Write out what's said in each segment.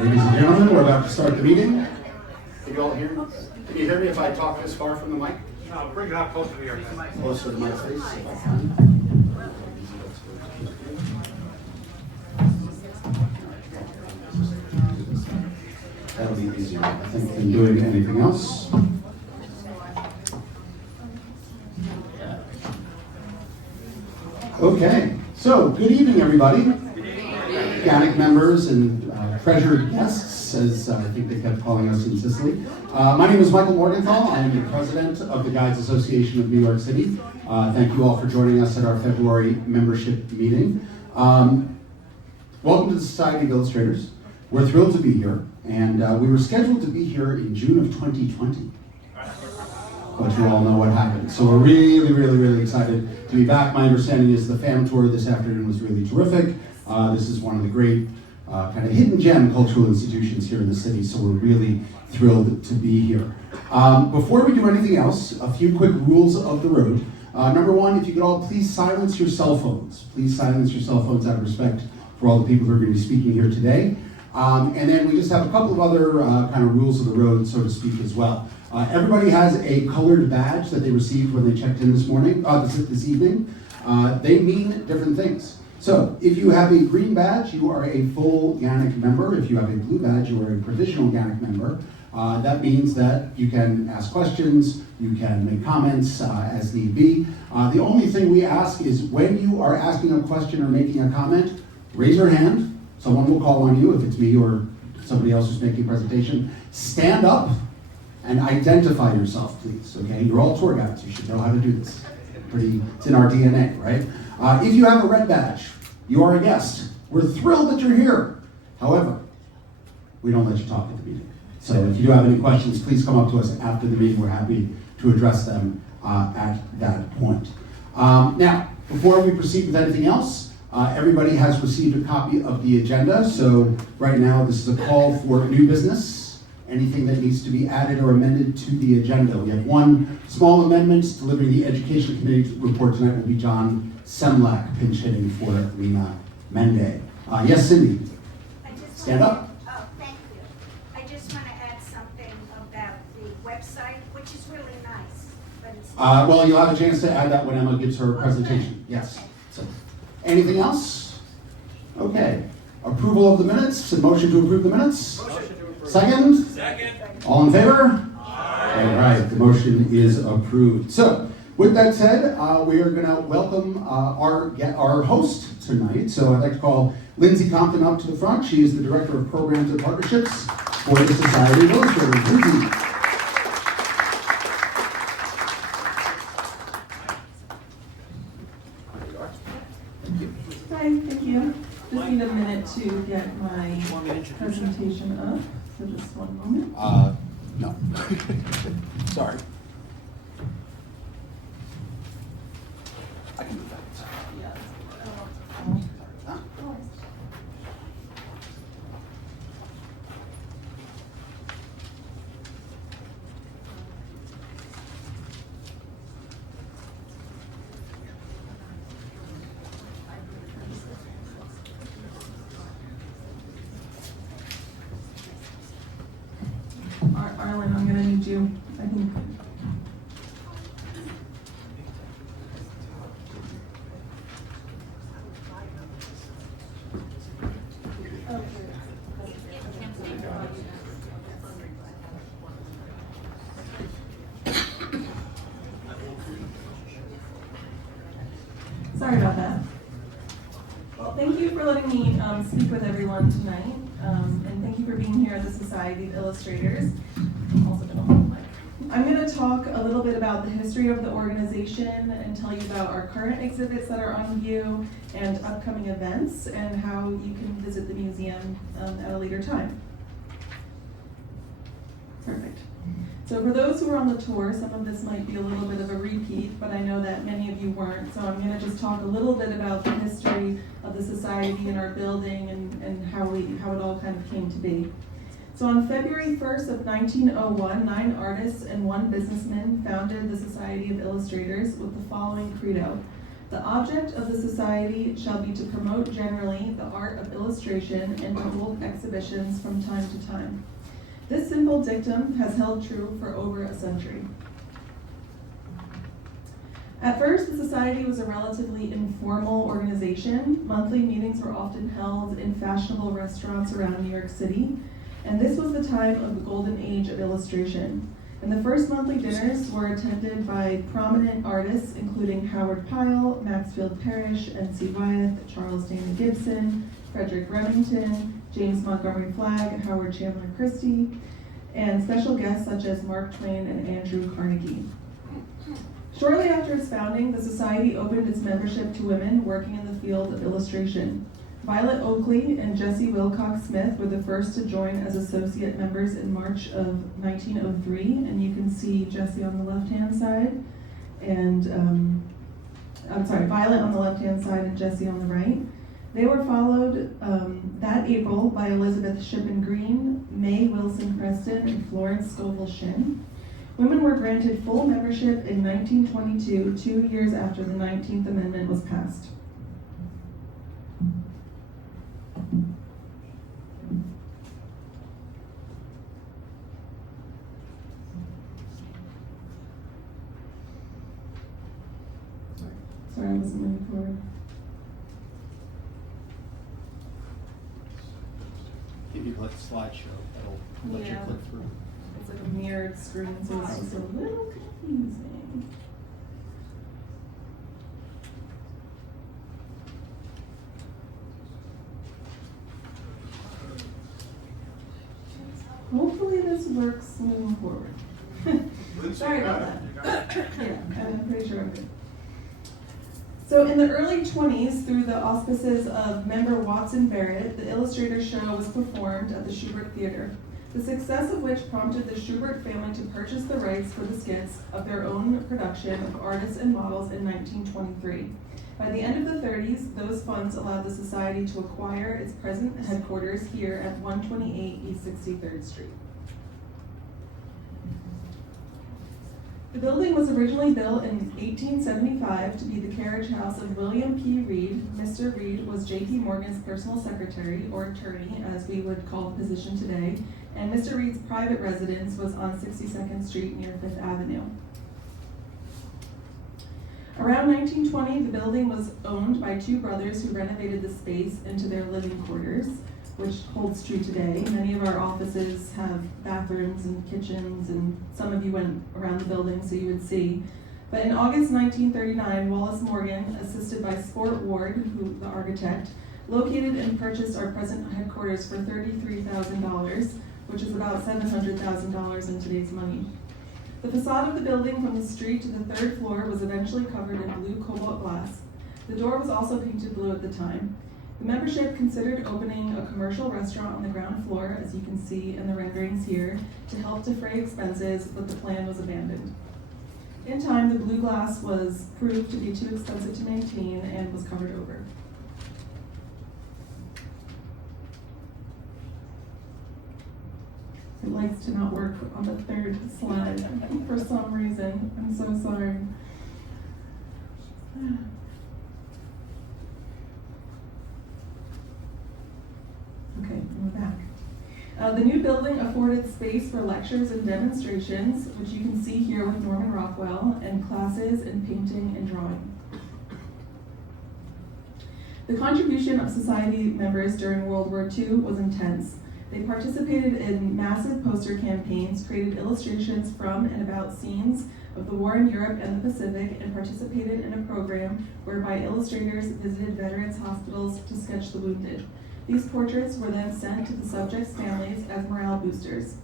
Ladies and gentlemen, we're about to start the meeting. Can you all hear me? Can you hear me if I talk this far from the mic? No, bring it up closer to your Closer to my face if I can. That'll be easier, I think, than doing anything else. Okay, so good evening, everybody. GANYC members and treasured guests, as I think they kept calling us in Sicily. My name is Michael Morgenthau. I am the president of the Guides Association of New York City. Thank you all for joining us at our February membership meeting. Welcome to the Society of Illustrators. We're thrilled to be here, and we were scheduled to be here in June of 2020. But you all know what happened. So we're really excited to be back. My understanding is the FAM tour this afternoon was really terrific. This is one of the great kind of hidden gem cultural institutions here in the city, so we're really thrilled to be here. Before we do anything else, a few quick rules of the road. Number one, if you could all please silence your cell phones. Please silence your cell phones out of respect for all the people who are going to be speaking here today. And then we just have a couple of other kind of rules of the road, so to speak, as well. Everybody has a colored badge that they received when they checked in this morning, this evening. They mean different things. So if you have a green badge, you are a full GANYC member. If you have a blue badge, you are a provisional GANYC member. That means that you can ask questions, you can make comments as need be. The only thing we ask is when you are asking a question or making a comment, raise your hand. Someone will call on you if it's me or somebody else who's making a presentation. Stand up and identify yourself, please, okay? You're all tour guides, you should know how to do this. It's in our DNA, right? If you have a red badge, you are a guest. We're thrilled that you're here. However, we don't let you talk at the meeting. So if you do have any questions, please come up to us after the meeting. We're happy to address them at that point. Now, before we proceed with anything else, everybody has received a copy of the agenda. So right now, this is a call for new business. Anything that needs to be added or amended to the agenda. We have one small amendment. Delivering the Education Committee report tonight will be John Semlak, pinch hitting for Lena Mende. Yes, Cindy? Stand up. Oh, thank you. I just want to add something about the website, which is really nice, but it's... Well, you'll have a chance to add that when Emma gives her presentation. Yes. Okay. So, anything else? Okay. Approval of the minutes. A motion to approve the minutes? Motion to approve. Second? Second. All in favor? Aye. All right, the motion is approved. So, with that said, we are going to welcome our host tonight. So I'd like to call Lindsay Compton up to the front. She is the Director of Programs and Partnerships for the Society of Illustrators. Lindsay. Hi, thank you. Just need a minute to get my presentation up. So just one moment. No. Sorry. I can do that. Arlen, I'm gonna need you, I think. Sorry about that. Well, thank you for letting me speak with everyone tonight, and thank you for being here at the Society of Illustrators. I'm going to talk a little bit about the history of the organization and tell you about our current exhibits that are on view and upcoming events and how you can visit the museum at a later time. Perfect. So for those who are on the tour, some of this might be a little bit of a repeat, but I know that many of you weren't, so I'm going to just talk a little bit about the history of the Society and our building and how it all kind of came to be. So on February 1st of 1901, 9 artists and 1 businessman founded the Society of Illustrators with the following credo: The object of the society shall be to promote generally the art of illustration and to hold exhibitions from time to time. This simple dictum has held true for over a century. At first, the society was a relatively informal organization. Monthly meetings were often held in fashionable restaurants around New York City, and this was the time of the golden age of illustration. And the first monthly dinners were attended by prominent artists, including Howard Pyle, Maxfield Parrish, N.C. Wyeth, Charles Dana Gibson, Frederick Remington, James Montgomery Flagg, Howard Chandler Christie, and special guests such as Mark Twain and Andrew Carnegie. Shortly after its founding, the society opened its membership to women working in the field of illustration. Violet Oakley and Jessie Wilcox Smith were the first to join as associate members in March of 1903, and you can see Jessie on the left-hand side, and Violet on the left-hand side and Jessie on the right. They were followed that April by Elizabeth Shippen Green, May Wilson Preston, and Florence Scoville Shin. Women were granted full membership in 1922, 2 years after the 19th Amendment was passed. Sorry, I wasn't moving forward. If you click slideshow, that'll let you Yeah. click through. It's like a mirrored screen, so it's just a little confusing. Hopefully this works moving forward. Sorry about that. Yeah, I'm pretty sure I'm good. So in the early 20s, through the auspices of member Watson Barrett, the Illustrator Show was performed at the Shubert Theater, the success of which prompted the Shubert family to purchase the rights for the skits of their own production of artists and models in 1923. By the end of the 30s, those funds allowed the society to acquire its present headquarters here at 128 East 63rd Street. The building was originally built in 1875 to be the carriage house of William P. Reed. Mr. Reed was J.P. Morgan's personal secretary, or attorney, as we would call the position today, and Mr. Reed's private residence was on 62nd Street near Fifth Avenue. Around 1920, the building was owned by two brothers who renovated the space into their living quarters, which holds true today. Many of our offices have bathrooms and kitchens, and some of you went around the building so you would see. But in August 1939, Wallace Morgan, assisted by Sport Ward, the architect, located and purchased our present headquarters for $33,000, which is about $700,000 in today's money. The facade of the building from the street to the third floor was eventually covered in blue cobalt glass. The door was also painted blue at the time. The membership considered opening a commercial restaurant on the ground floor, as you can see in the renderings here, to help defray expenses, but the plan was abandoned. In time, the blue glass was proved to be too expensive to maintain and was covered over. It likes to not work on the third slide for some reason. I'm so sorry. Okay, we're back. The new building afforded space for lectures and demonstrations, which you can see here with Norman Rockwell, and classes in painting and drawing. The contribution of society members during World War II was intense. They participated in massive poster campaigns, created illustrations from and about scenes of the war in Europe and the Pacific, and participated in a program whereby illustrators visited veterans' hospitals to sketch the wounded. These portraits were then sent to the subjects' families as morale boosters.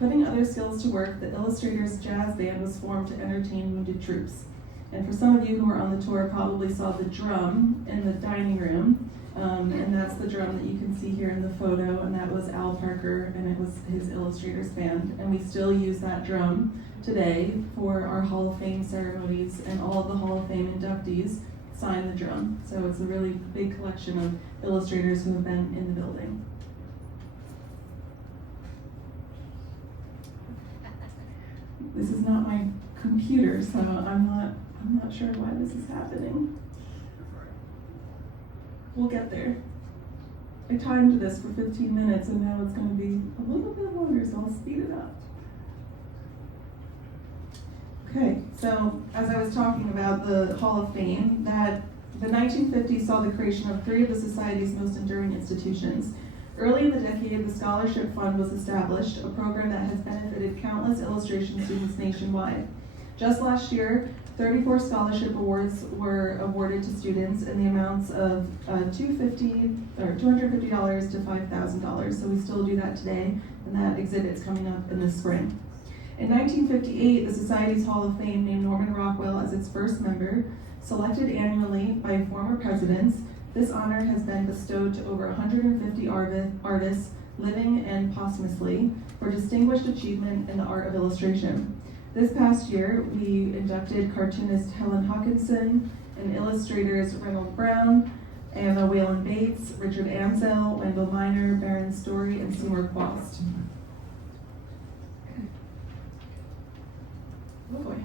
Putting other skills to work, the Illustrators Jazz Band was formed to entertain wounded troops. And for some of you who were on the tour probably saw the drum in the dining room, and that's the drum that you can see here in the photo, and that was Al Parker, and it was his Illustrators Band. And we still use that drum today for our Hall of Fame ceremonies, and all of the Hall of Fame inductees sign the drum. So it's a really big collection of illustrators who have been in the building. This is not my computer, so I'm not sure why this is happening. We'll get there. I timed this for 15 minutes and now it's going to be a little bit longer, so I'll speed it up. Okay, so as I was talking about the Hall of Fame, that the 1950s saw the creation of 3 of the society's most enduring institutions. Early in the decade, the Scholarship Fund was established, a program that has benefited countless illustration students nationwide. Just last year, 34 scholarship awards were awarded to students in the amounts of $250 to $5,000. So we still do that today, and that exhibit's coming up in the spring. In 1958, the Society's Hall of Fame named Norman Rockwell as its first member. Selected annually by former presidents, this honor has been bestowed to over 150 artists, living and posthumously, for distinguished achievement in the art of illustration. This past year, we inducted cartoonist Helen Hawkinson and illustrators Reynold Brown, Anna Whalen Bates, Richard Ansell, Wendell Miner, Baron Story, and Seymour Quast. Oh boy.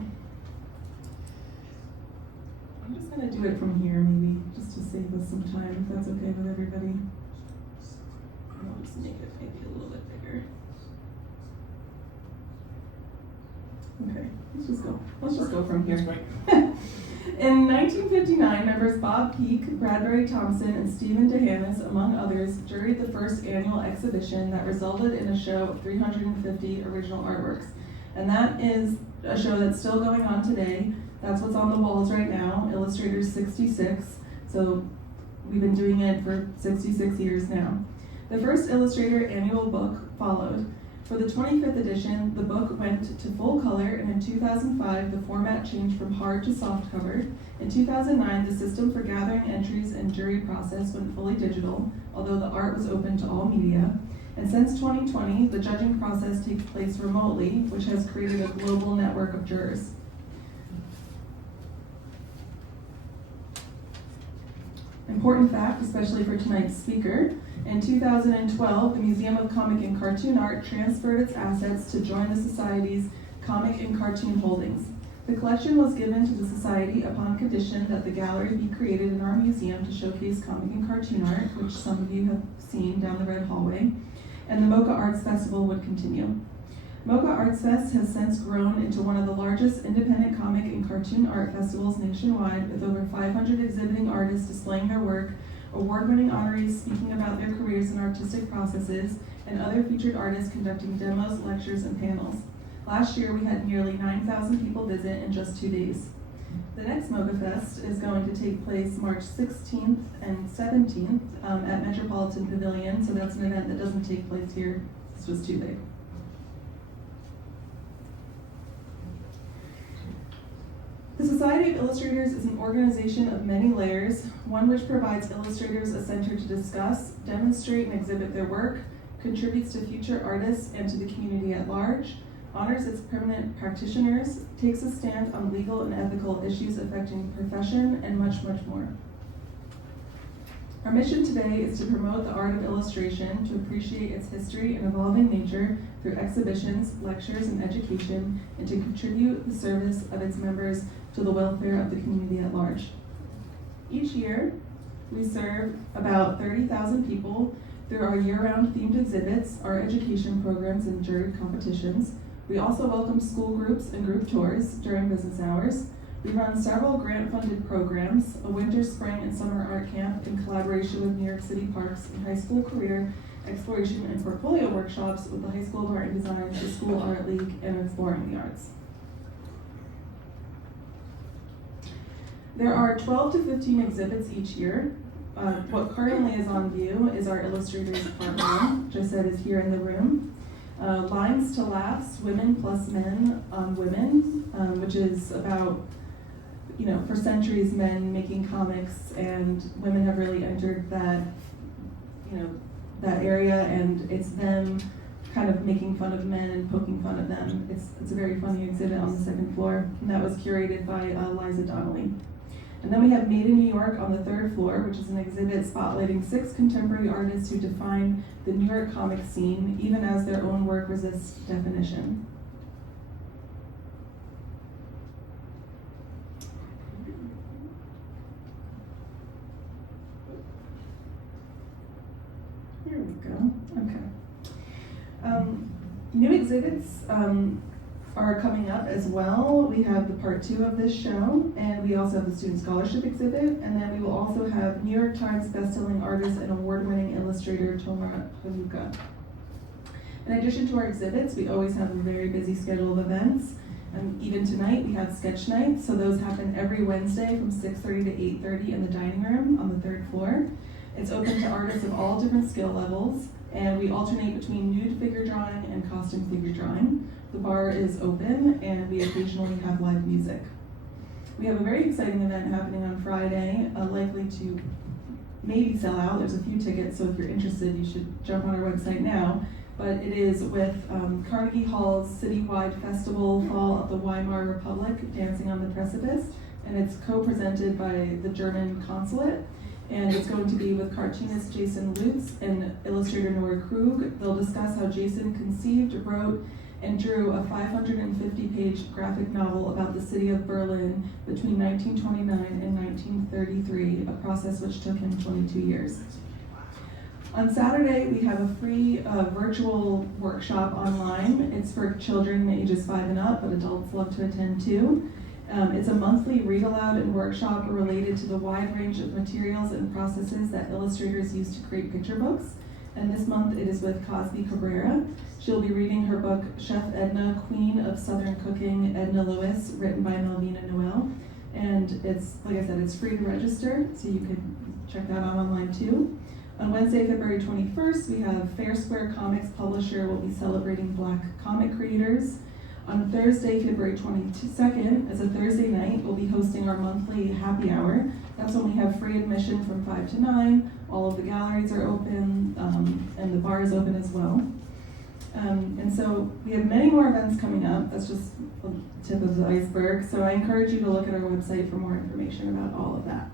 I'm just going to do it from here, maybe, just to save us some time, if that's okay with everybody. I'll just make it maybe a little bit bigger. Okay, let's just go from here. In 1959, members Bob Peake, Bradbury Thompson, and Stephen DeHannis, among others, juried the first annual exhibition that resulted in a show of 350 original artworks. And that is a show that's still going on today. That's what's on the walls right now, Illustrators 66. So we've been doing it for 66 years now. The first Illustrator annual book followed. For the 25th edition, the book went to full color, and in 2005, the format changed from hard to soft cover. In 2009, the system for gathering entries and jury process went fully digital, although the art was open to all media. And since 2020, the judging process takes place remotely, which has created a global network of jurors. Important fact, especially for tonight's speaker, in 2012, the Museum of Comic and Cartoon Art transferred its assets to join the Society's Comic and Cartoon Holdings. The collection was given to the Society upon condition that the gallery be created in our museum to showcase comic and cartoon art, which some of you have seen down the red hallway, and the Mocha Arts Festival would continue. Mocha Arts Fest has since grown into one of the largest independent comic and cartoon art festivals nationwide, with over 500 exhibiting artists displaying their work, award-winning honorees speaking about their careers and artistic processes, and other featured artists conducting demos, lectures, and panels. Last year, we had nearly 9,000 people visit in just 2 days. The next Mocha Fest is going to take place March 16th and 17th at Metropolitan Pavilion, so that's an event that doesn't take place here. This was too big. The Society of Illustrators is an organization of many layers, one which provides illustrators a center to discuss, demonstrate, and exhibit their work, contributes to future artists and to the community at large, honors its permanent practitioners, takes a stand on legal and ethical issues affecting the profession, and much, much more. Our mission today is to promote the art of illustration, to appreciate its history and evolving nature through exhibitions, lectures, and education, and to contribute the service of its members to the welfare of the community at large. Each year, we serve about 30,000 people through our year-round themed exhibits, our education programs, and juried competitions. We also welcome school groups and group tours during business hours. We run several grant-funded programs, a winter, spring, and summer art camp in collaboration with New York City Parks, and high school career exploration and portfolio workshops with the High School of Art and Design, the School Art League, and Exploring the Arts. There are 12 to 15 exhibits each year. What currently is on view is our Illustrators Part 1, which I said is here in the room. Lines to Laughs, Women Plus Men on Women, which is about, for centuries men making comics, and women have really entered that, that area, and it's them kind of making fun of men and poking fun at them. It's a very funny exhibit on the second floor, and that was curated by Liza Donnelly. And then we have Made in New York on the third floor, which is an exhibit spotlighting 6 contemporary artists who define the New York comic scene, even as their own work resists definition. we go. Okay. New exhibits are coming up as well. We have the part 2 of this show, and we also have the student scholarship exhibit, and then we will also have New York Times bestselling artist and award-winning illustrator Tomara Haruka. In addition to our exhibits, we always have a very busy schedule of events. Even tonight, we have sketch night, so those happen every Wednesday from 6:30 to 8:30 in the dining room on the 3rd floor. It's open to artists of all different skill levels, and we alternate between nude figure drawing and costume figure drawing. The bar is open, and we occasionally have live music. We have a very exciting event happening on Friday, likely to maybe sell out. There's a few tickets, so if you're interested, you should jump on our website now. But it is with Carnegie Hall's citywide festival, Fall of the Weimar Republic, Dancing on the Precipice, and it's co-presented by the German consulate. And it's going to be with cartoonist Jason Lutz and illustrator Nora Krug. They'll discuss how Jason conceived, wrote, and drew a 550-page graphic novel about the city of Berlin between 1929 and 1933, a process which took him 22 years. On Saturday, we have a free virtual workshop online. It's for children ages 5 and up, but adults love to attend too. It's a monthly read aloud and workshop related to the wide range of materials and processes that illustrators use to create picture books. And this month it is with Cosby Cabrera. She'll be reading her book, Chef Edna, Queen of Southern Cooking, Edna Lewis, written by Melvina Noel. And it's, like I said, it's free to register, so you can check that out online too. On Wednesday, February 21st, we have Fair Square Comics publisher will be celebrating Black comic creators. On Thursday, February 22nd, as a Thursday night, we'll be hosting our monthly happy hour. That's when we have free admission from 5 to 9. All of the galleries are open, and the bar is open as well. And so we have many more events coming up. That's just the tip of the iceberg. So I encourage you to look at our website for more information about all of that.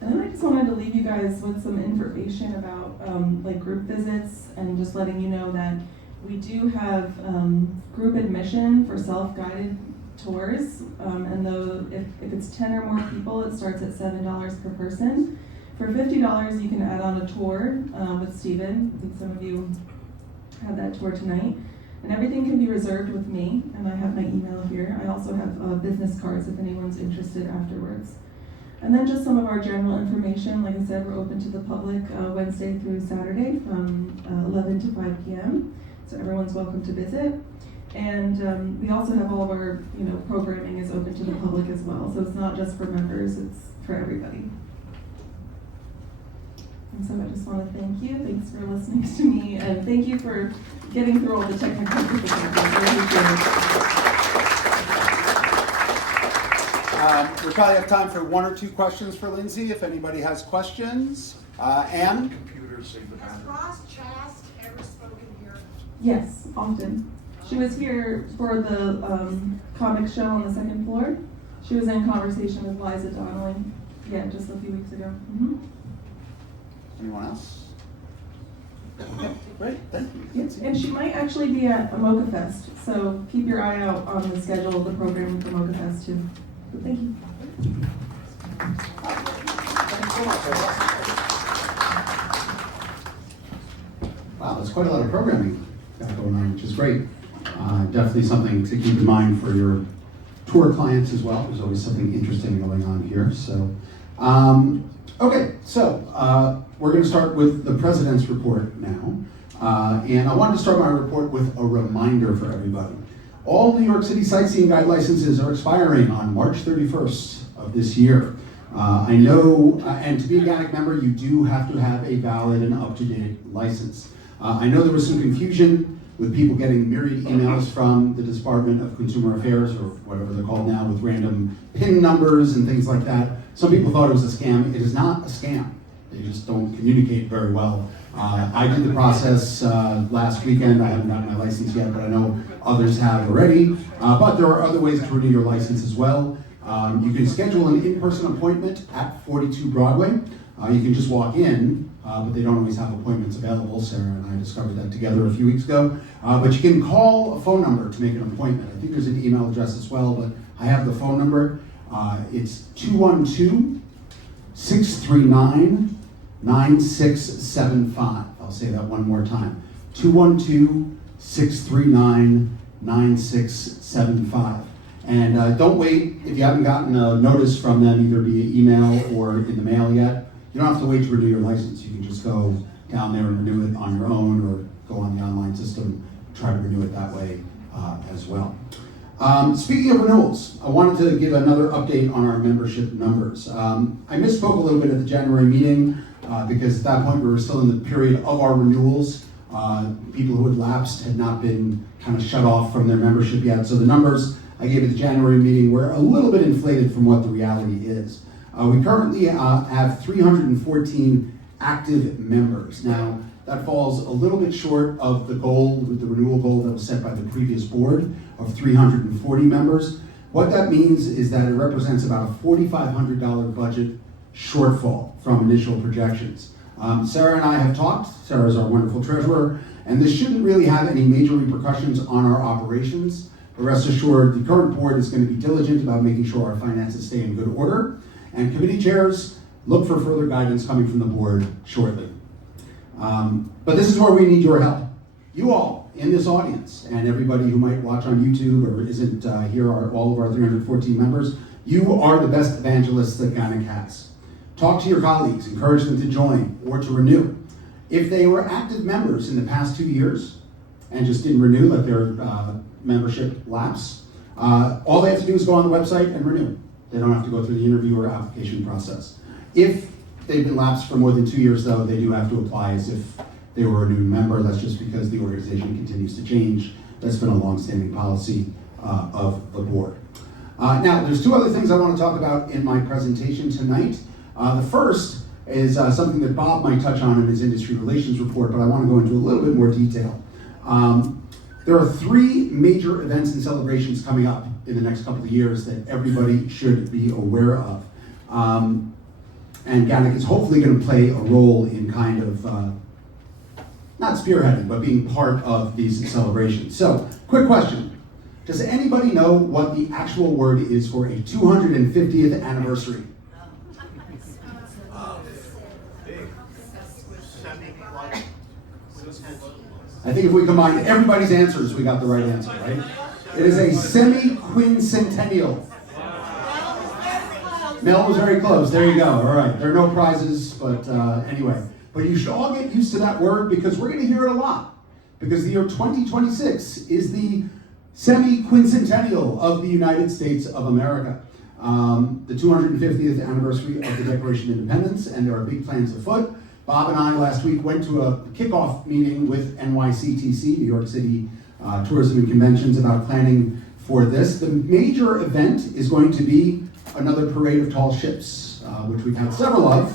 And then I just wanted to leave you guys with some information about like group visits, and just letting you know that we do have group admission for self-guided tours, and though if it's 10 or more people, it starts at $7 per person. For $50, you can add on a tour with Stephen. I think some of you had that tour tonight. And everything can be reserved with me, and I have my email here. I also have business cards if anyone's interested afterwards. And then just some of our general information. Like I said, we're open to the public Wednesday through Saturday from 11 to 5 p.m. So everyone's welcome to visit. And we also have all of our, programming is open to the public as well. So it's not just for members, it's for everybody. And so I just want to thank you. Thanks for listening to me, and thank you for getting through all the technical difficulties. We probably have time for 1 or 2 questions for Lindsay, if anybody has questions. Anne? Computers seem to Has have. Ross Chast ever spoken here? Yes, often. She was here for the comic show on the 2nd floor. She was in conversation with Liza Donnelly, just a few weeks ago. Mm-hmm. Anyone else? Okay, great, thank you. Yes, and she might actually be at Mocha Fest, so keep your eye out on the schedule of the programming for Mocha Fest too. But thank you. Wow, there's quite a lot of programming got going on, which is great. Definitely something to keep in mind for your tour clients as well. There's always something interesting going on here. So, okay, so we're going to start with the President's Report now. And I wanted to start my report with a reminder for everybody. All New York City sightseeing guide licenses are expiring on March 31st of this year. I know, and to be a GANYC member, you do have to have a valid and up-to-date license. I know there was some confusion with people getting myriad emails from the Department of Consumer Affairs, or whatever they're called now, with random PIN numbers and things like that. Some people thought it was a scam. It is not a scam. They just don't communicate very well. I did the process last weekend. I haven't gotten my license yet, but I know others have already. But there are other ways to renew your license as well. You can schedule an in-person appointment at 42 Broadway. You can just walk in, but they don't always have appointments available. Sarah and I discovered that together a few weeks ago. But you can call a phone number to make an appointment. I think there's an email address as well, but I have the phone number. It's 212-639-9999. 9675. I'll say that one more time. 212-639-9675. And don't wait if you haven't gotten a notice from them either via email or in the mail yet. You don't have to wait to renew your license. You can just go down there and renew it on your own or go on the online system, try to renew it that way as well. Speaking of renewals, I wanted to give another update on our membership numbers. I misspoke a little bit at the January meeting because at that point we were still in the period of our renewals. People who had lapsed had not been kind of shut off from their membership yet. So the numbers I gave at the January meeting were a little bit inflated from what the reality is. We currently have 314 active members. Now, that falls a little bit short of the goal, the renewal goal that was set by the previous board of 340 members. What that means is that it represents about a $4,500 budget shortfall from initial projections. Sarah and I have talked. Sarah's our wonderful treasurer, and this shouldn't really have any major repercussions on our operations. But rest assured, the current board is going to be diligent about making sure our finances stay in good order. And committee chairs, look for further guidance coming from the board shortly. But this is where we need your help. You all in this audience, and everybody who might watch on YouTube or isn't here, are all of our 314 members, you are the best evangelists that GANYC has. Talk to your colleagues, encourage them to join or to renew. If they were active members in the past 2 years and just didn't renew, let their membership lapse, all they have to do is go on the website and renew. They don't have to go through the interview or application process. If they've been lapsed for more than 2 years, though, they do have to apply as if they were a new member. That's just because the organization continues to change. That's been a long-standing policy of the board. Now, there's two other things I want to talk about in my presentation tonight. The first is something that Bob might touch on in his industry relations report, but I want to go into a little bit more detail. There are 3 major events and celebrations coming up in the next couple of years that everybody should be aware of. And GANYC is hopefully going to play a role in kind of, not spearheading, but being part of these celebrations. So, quick question. Does anybody know what the actual word is for a 250th anniversary? I think if we combined everybody's answers, we got the right answer, right? It is a semi-quincentennial. Mel was very close. There you go. All right. There are no prizes, but anyway. But you should all get used to that word because we're going to hear it a lot. Because the year 2026 is the semi-quincentennial of the United States of America. The 250th anniversary of the Declaration of Independence, and there are big plans afoot. Bob and I last week went to a kickoff meeting with NYCTC, New York City Tourism and Conventions, about planning for this. The major event is going to be another parade of tall ships, which we've had several of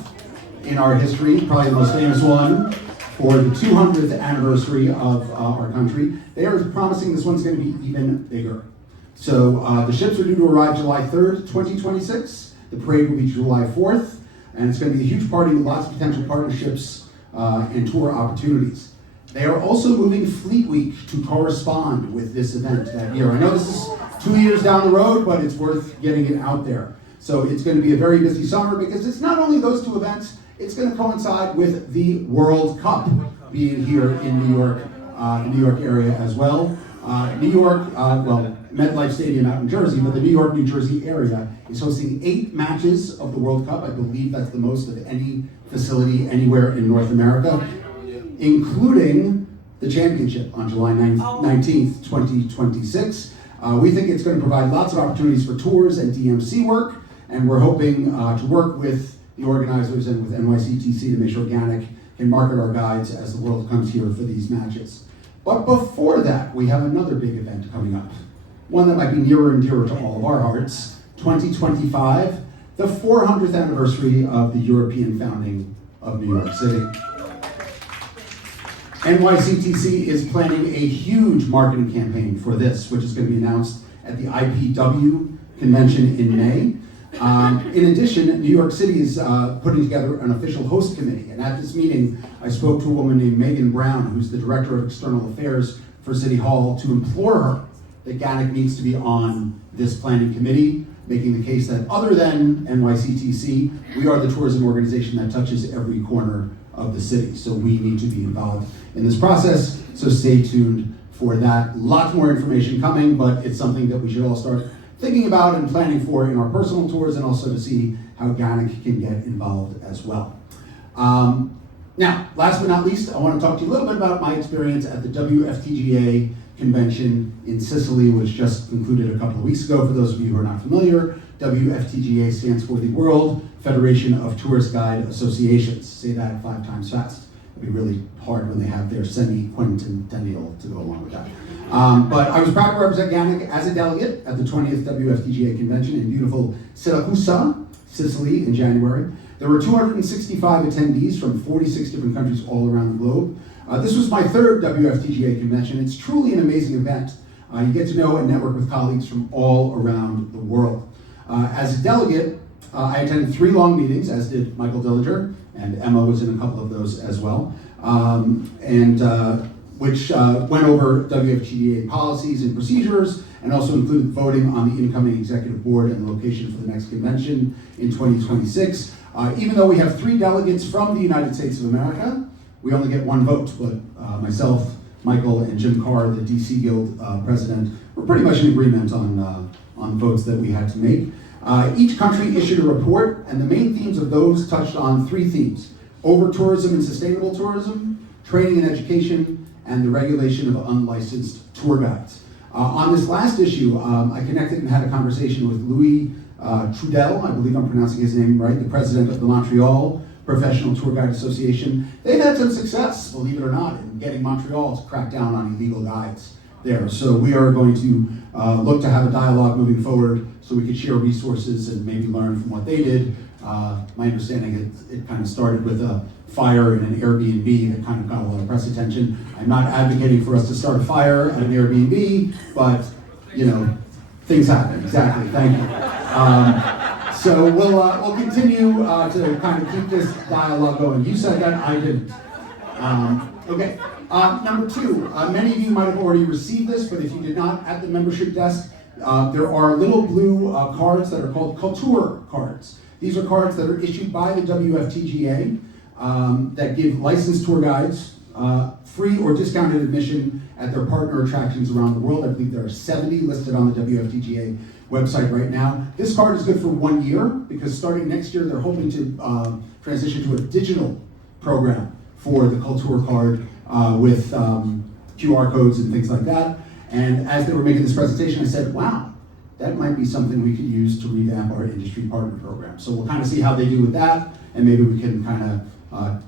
in our history, probably the most famous one for the 200th anniversary of our country. They are promising this one's going to be even bigger. So the ships are due to arrive July 3rd, 2026. The parade will be July 4th, and it's going to be a huge party with lots of potential partnerships and tour opportunities. They are also moving Fleet Week to correspond with this event that year. I know this is 2 years down the road, but it's worth getting it out there. So it's going to be a very busy summer because it's not only those 2 events, it's going to coincide with the World Cup being here in New York, the New York area as well. New York, well, MetLife Stadium out in Jersey, but the New York, New Jersey area is hosting 8 matches of the World Cup. I believe that's the most of any facility anywhere in North America, including the championship on July 19th, 2026. We think it's going to provide lots of opportunities for tours and DMC work, and we're hoping to work with the organizers and with NYCTC to make sure GANYC can market our guides as the world comes here for these matches. But before that, we have another big event coming up, one that might be nearer and dearer to all of our hearts, 2025, the 400th anniversary of the European founding of New York City. NYCTC is planning a huge marketing campaign for this, which is going to be announced at the IPW convention in May. In addition, New York City is putting together an official host committee, and at this meeting, I spoke to a woman named Megan Brown, who's the Director of External Affairs for City Hall, to implore her that GANYC needs to be on this planning committee. making the case that other than NYCTC, we are the tourism organization that touches every corner of the city. So we need to be involved in this process, so stay tuned for that. Lots more information coming, but it's something that we should all start thinking about and planning for in our personal tours, and also to see how GANYC can get involved as well. Now, last but not least, I want to talk to you a little bit about my experience at the WFTGA convention in Sicily, which just concluded a couple of weeks ago. For those of you who are not familiar, WFTGA stands for the World Federation of Tourist Guide Associations. Say that 5 times fast. It'd be really hard when they have their semi-quintennial to go along with that. But I was proud to represent GANYC as a delegate at the 20th WFTGA convention in beautiful Siracusa, Sicily, in January. There were 265 attendees from 46 different countries all around the globe. This was my 3rd WFTGA convention. It's truly an amazing event. You get to know and network with colleagues from all around the world. As a delegate, I attended 3 long meetings, as did Michael Dillinger, and Emma was in a couple of those as well, which went over WFTGA policies and procedures, and also included voting on the incoming executive board and the location for the next convention in 2026. Even though we have 3 delegates from the United States of America, we only get 1 vote, but myself, Michael, and Jim Carr, the DC Guild president, were pretty much in agreement on votes that we had to make. Each country issued a report, and the main themes of those touched on 3 themes: over-tourism and sustainable tourism, training and education, and the regulation of unlicensed tour guides. On this last issue, I connected and had a conversation with Louis Trudel, I believe I'm pronouncing his name right, the president of the Montreal Professional Tour Guide Association. They've had some success, believe it or not, in getting Montreal to crack down on illegal guides there. So we are going to look to have a dialogue moving forward so we could share resources and maybe learn from what they did. My understanding, it kind of started with a fire in an Airbnb that kind of got a lot of press attention. I'm not advocating for us to start a fire at an Airbnb, but, you know, things happen. Exactly, thank you. So we'll continue to kind of keep this dialogue going. You said that, I didn't. Okay, number 2, many of you might have already received this, but if you did not, at the membership desk, there are little blue cards that are called culture cards. These are cards that are issued by the WFTGA that give licensed tour guides free or discounted admission at their partner attractions around the world. I believe there are 70 listed on the WFTGA website right now. This card is good for 1 year because starting next year, they're hoping to transition to a digital program for the culture card with QR codes and things like that. And as they were making this presentation, I said, wow, that might be something we could use to revamp our industry partner program. So we'll kind of see how they do with that, and maybe we can kind of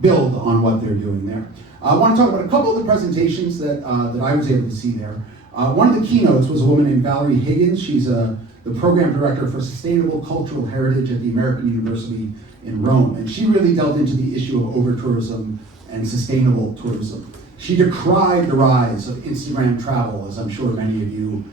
build on what they're doing there. I want to talk about a couple of the presentations that I was able to see there. One of the keynotes was a woman named Valerie Higgins. She's the program director for Sustainable Cultural Heritage at the American University in Rome. And she really delved into the issue of over-tourism and sustainable tourism. She decried the rise of Instagram travel, as I'm sure many of you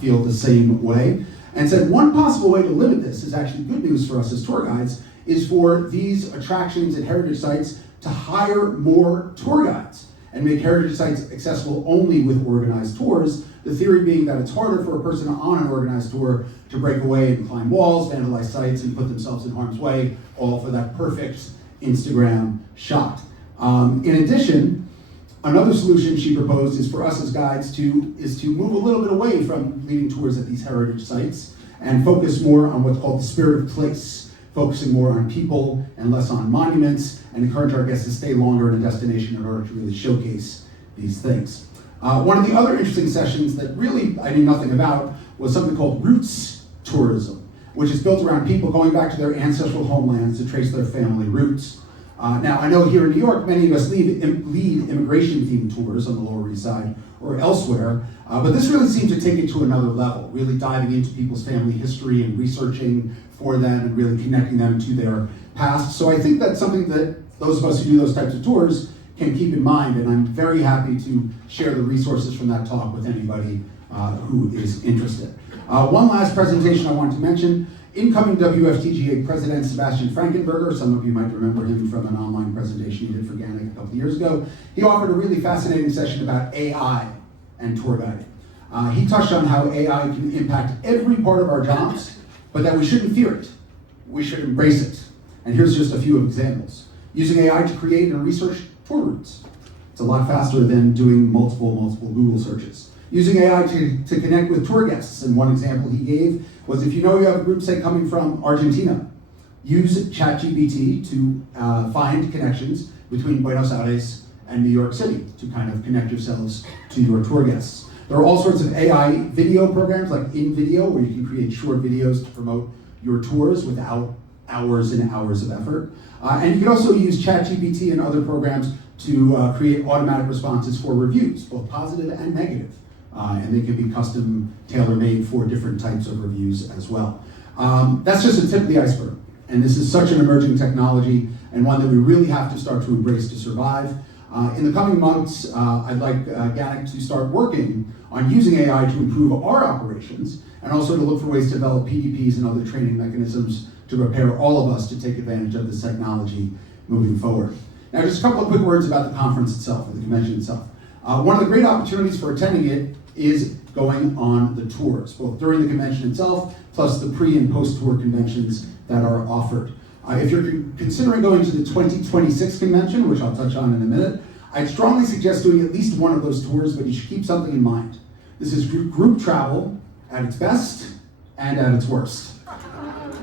feel the same way, and said one possible way to limit this is actually good news for us as tour guides, is for these attractions and heritage sites to hire more tour guides and make heritage sites accessible only with organized tours. The theory being that it's harder for a person on an organized tour to break away and climb walls, vandalize sites, and put themselves in harm's way, all for that perfect Instagram shot. In addition, another solution she proposed is for us as guides to move a little bit away from leading tours at these heritage sites and focus more on what's called the spirit of place, focusing more on people and less on monuments, and encourage our guests to stay longer in a destination in order to really showcase these things. One of the other interesting sessions that really I knew nothing about was something called roots tourism, which is built around people going back to their ancestral homelands to trace their family roots. Now, I know here in New York, many of us lead immigration-themed tours on the Lower East Side or elsewhere, but this really seemed to take it to another level, really diving into people's family history and researching for them and really connecting them to their past. So I think that's something that those of us who do those types of tours can keep in mind, and I'm very happy to share the resources from that talk with anybody who is interested. One last presentation I wanted to mention. Incoming WFTGA President Sebastian Frankenberger, some of you might remember him from an online presentation he did for GANYC a couple of years ago. He offered a really fascinating session about AI and tour guiding. He touched on how AI can impact every part of our jobs, but that we shouldn't fear it. We should embrace it. And here's just a few examples. Using AI to create and research tour routes. It's a lot faster than doing multiple Google searches. Using AI to connect with tour guests, and one example he gave was if you know you have a group, say, coming from Argentina, use ChatGPT to find connections between Buenos Aires and New York City to kind of connect yourselves to your tour guests. There are all sorts of AI video programs like InVideo where you can create short videos to promote your tours without hours and hours of effort. And you can also use ChatGPT and other programs to create automatic responses for reviews, both positive and negative. And they can be custom tailor-made for different types of reviews as well. That's just a tip of the iceberg. And this is such an emerging technology and one that we really have to start to embrace to survive. In the coming months, I'd like GANYC to start working on using AI to improve our operations and also to look for ways to develop PDPs and other training mechanisms to prepare all of us to take advantage of this technology moving forward. Now, just a couple of quick words about the conference itself, or the convention itself. One of the great opportunities for attending it is going on the tours, both during the convention itself, plus the pre- and post-tour conventions that are offered. If you're considering going to the 2026 convention, which I'll touch on in a minute, I'd strongly suggest doing at least one of those tours, but you should keep something in mind. This is group travel at its best and at its worst.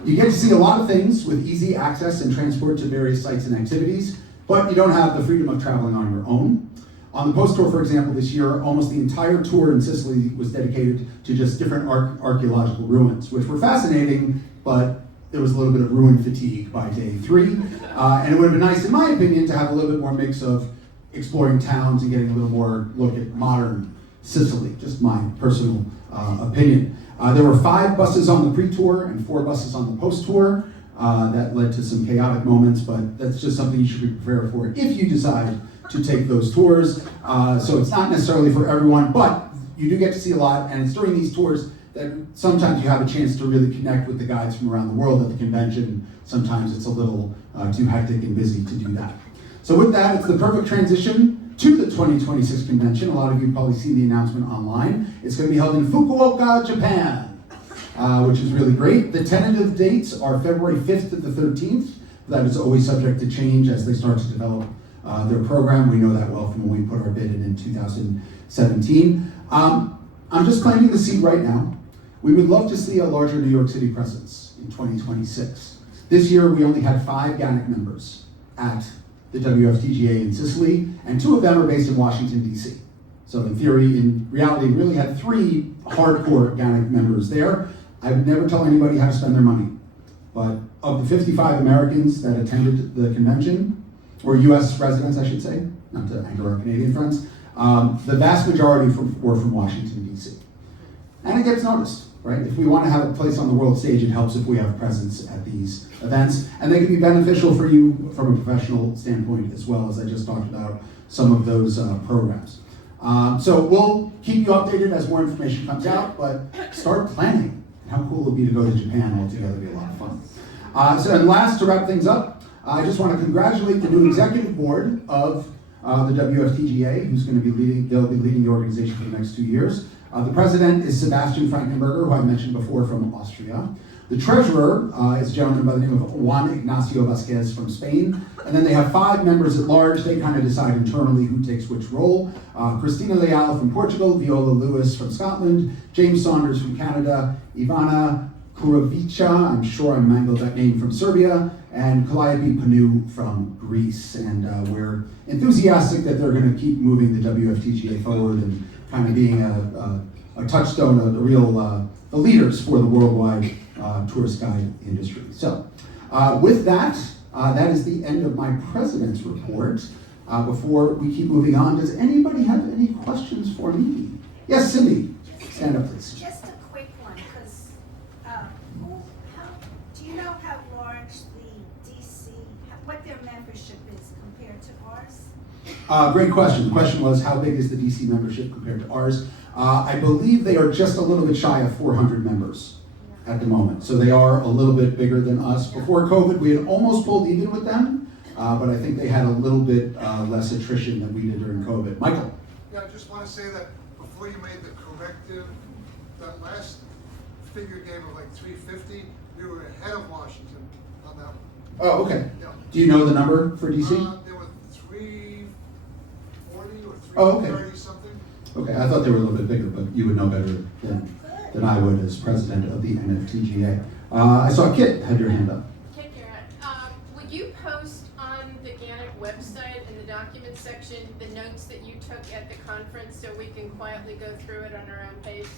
You get to see a lot of things with easy access and transport to various sites and activities, but you don't have the freedom of traveling on your own. On the post tour, for example, this year, almost the entire tour in Sicily was dedicated to just different archaeological ruins, which were fascinating, but there was a little bit of ruin fatigue by day 3. And it would have been nice, in my opinion, to have a little bit more mix of exploring towns and getting a little more look at modern Sicily, just my personal opinion. There were 5 buses on the pre-tour and 4 buses on the post-tour. That led to some chaotic moments, but that's just something you should be prepared for if you decide to take those tours. So it's not necessarily for everyone, but you do get to see a lot, and it's during these tours that sometimes you have a chance to really connect with the guides from around the world at the convention. Sometimes it's a little too hectic and busy to do that. So with that, it's the perfect transition to the 2026 convention. A lot of you have probably seen the announcement online. It's going to be held in Fukuoka, Japan, which is really great. The tentative dates are February 5th to the 13th. That is always subject to change as they start to develop their program. We know that well from when we put our bid in 2017. I'm just planting the seed right now. We would love to see a larger New York City presence in 2026. This year, we only had 5 GANYC members at the WFTGA in Sicily, and 2 of them are based in Washington, D.C. So in theory, in reality, we really had 3 hardcore GANYC members there. I would never tell anybody how to spend their money, but of the 55 Americans that attended the convention, or U.S. residents, I should say, not to anger our Canadian friends, the vast majority were from Washington, D.C. And it gets noticed, right? If we want to have a place on the world stage, it helps if we have presence at these events, and they can be beneficial for you from a professional standpoint as well, as I just talked about some of those programs. So we'll keep you updated as more information comes out, but start planning. How cool it would be to go to Japan altogether. It'd be a lot of fun. And last, to wrap things up, I just want to congratulate the new executive board of the WFTGA, who's going to be leading, they'll be leading the organization for the next 2 years. The president is Sebastian Frankenberger, who I mentioned before, from Austria. The treasurer is a gentleman by the name of Juan Ignacio Vasquez from Spain. And then they have 5 members at large. They kind of decide internally who takes which role. Cristina Leal from Portugal, Viola Lewis from Scotland, James Saunders from Canada, Ivana Kurovica, I'm sure I mangled that name, from Serbia, and Calliope Panu from Greece. And we're enthusiastic that they're going to keep moving the WFTGA forward and kind of being a touchstone, a real the leaders for the worldwide tourist guide industry. So with that, that is the end of my president's report. Before we keep moving on, does anybody have any questions for me? Yes, Cindy, stand up please. Just a quick one, because do you know how large the DC, what their membership is compared to ours? Great question. The question was, how big is the DC membership compared to ours? I believe they are just a little bit shy of 400 members at the moment. So they are a little bit bigger than us. Before COVID, we had almost pulled even with them, but I think they had a little bit less attrition than we did during COVID. Michael? Yeah, I just want to say that before you made the corrective, that last figure gave of like 350, we were ahead of Washington on that one. Oh, okay. Yeah. Do you know the number for DC? There were 340 or Oh, okay. 330 something. Okay, I thought they were a little bit bigger, but you would know better than I would as president of the NFTGA. I saw Kit had your hand up. Kit Garrett, would you post on the GANYC website in the documents section the notes that you took at the conference so we can quietly go through it on our own pace?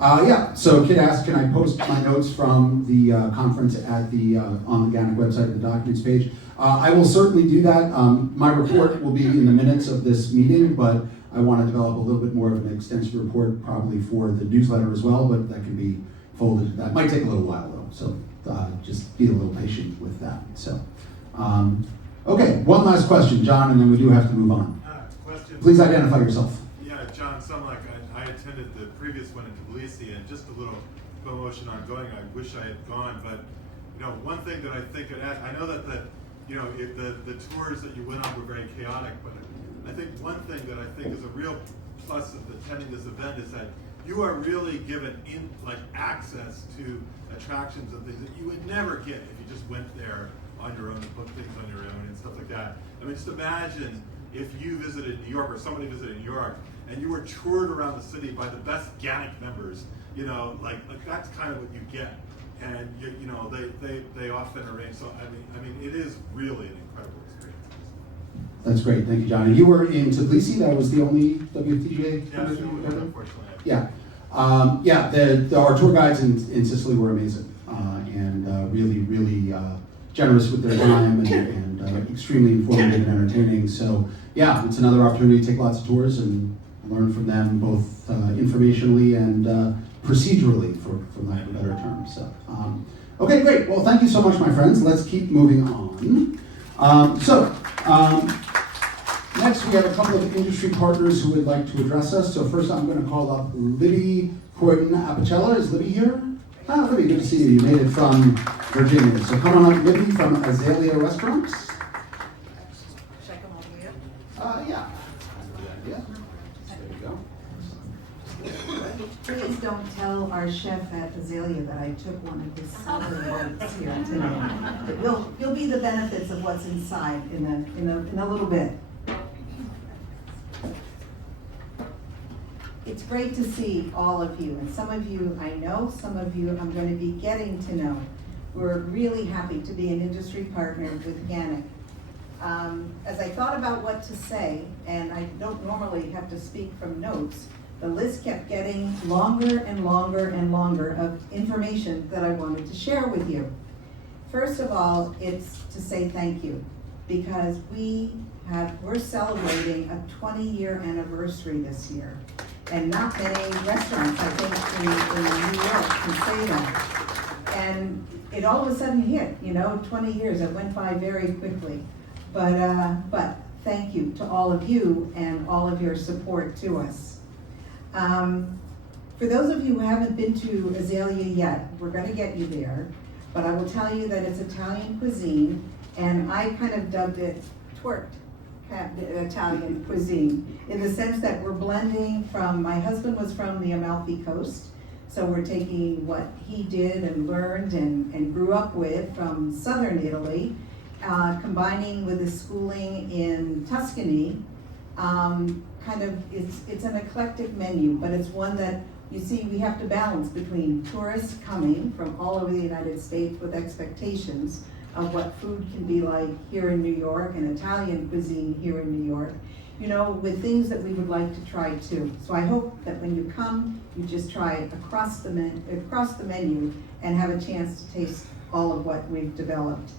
Yeah, so Kit asked, can I post my notes from the conference at the on the GANYC website, the documents page? I will certainly do that. My report will be in the minutes of this meeting, but I want to develop a little bit more of an extensive report probably for the newsletter as well, but that can be folded. That might take a little while though, so just be a little patient with that. So, okay, one last question, John, and then we do have to move on. Question. Please identify yourself. Yeah, John Sumlock. I attended the previous one in Tbilisi, and just a little promotion on going. I wish I had gone, but you know, one thing that I think I know that the tours that you went on were very chaotic, but I think one thing that I think is a real plus of attending this event is that you are really given access to attractions and things that you would never get if you just went there on your own and booked things on your own and stuff like that. I mean, just imagine if you visited New York or somebody visited New York and you were toured around the city by the best GANYC members. You know, like that's kind of what you get, and you know they often arrange. So I mean, it is really an incredible experience. That's great, thank you, John. And you were in Tbilisi. That was the only WTJ. Yeah, unfortunately. Yeah, our tour guides in Sicily were amazing and really generous with their time and extremely informative and entertaining. So yeah, it's another opportunity to take lots of tours and learn from them both informationally and procedurally, for lack of a better term. So okay, great. Well, thank you so much, my friends. Let's keep moving on. Next, we have a couple of industry partners who would like to address us. So first, I'm going to call up Libby Corton-Apicella. Is Libby here? Ah, Libby, good to see you. You made it from Virginia. So come on up, Libby, from Azalea Restaurants. Check them all the way up. Yeah. There you go. Please don't tell our chef at Azalea that I took one of his celery bites here today. But you'll be the benefits of what's inside in a little bit. It's great to see all of you, and some of you I know, some of you I'm going to be getting to know. We're really happy to be an industry partner with GANYC. As I thought about what to say, and I don't normally have to speak from notes, the list kept getting longer and longer and longer of information that I wanted to share with you. First of all, it's to say thank you, because we're celebrating a 20-year anniversary this year. And not many restaurants, I think, in New York can say that. And it all of a sudden hit, 20 years, it went by very quickly. But thank you to all of you and all of your support to us. For those of you who haven't been to Azalea yet, we're going to get you there. But I will tell you that it's Italian cuisine, and I kind of dubbed it twerked Italian cuisine, in the sense that we're blending from, my husband was from the Amalfi Coast, so we're taking what he did and learned and grew up with from southern Italy, combining with his schooling in Tuscany. It's an eclectic menu, but it's one that, you see, we have to balance between tourists coming from all over the United States with expectations of what food can be like here in New York and Italian cuisine here in New York, with things that we would like to try too. So I hope that when you come, you just try across the menu and have a chance to taste all of what we've developed.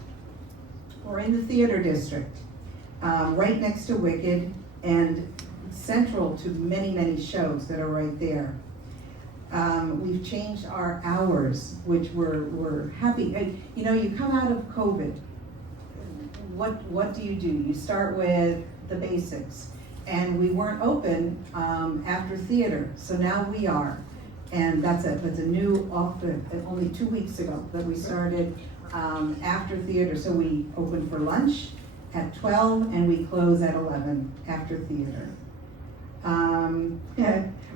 We're in the theater district, right next to Wicked and central to many, many shows that are right there. We've changed our hours, which we're happy. You come out of COVID, what do? You start with the basics. And we weren't open after theater, so now we are. And that's a new offer, only 2 weeks ago that we started after theater. So we open for lunch at 12 and we close at 11 after theater.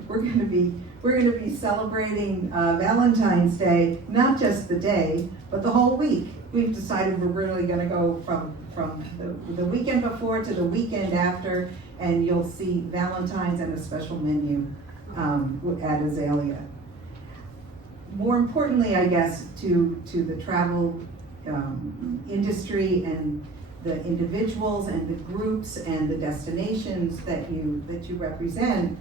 We're gonna be celebrating Valentine's Day, not just the day, but the whole week. We've decided we're really gonna go from the weekend before to the weekend after, and you'll see Valentine's and a special menu at Azalea. More importantly, I guess, to the travel industry and the individuals and the groups and the destinations that you represent,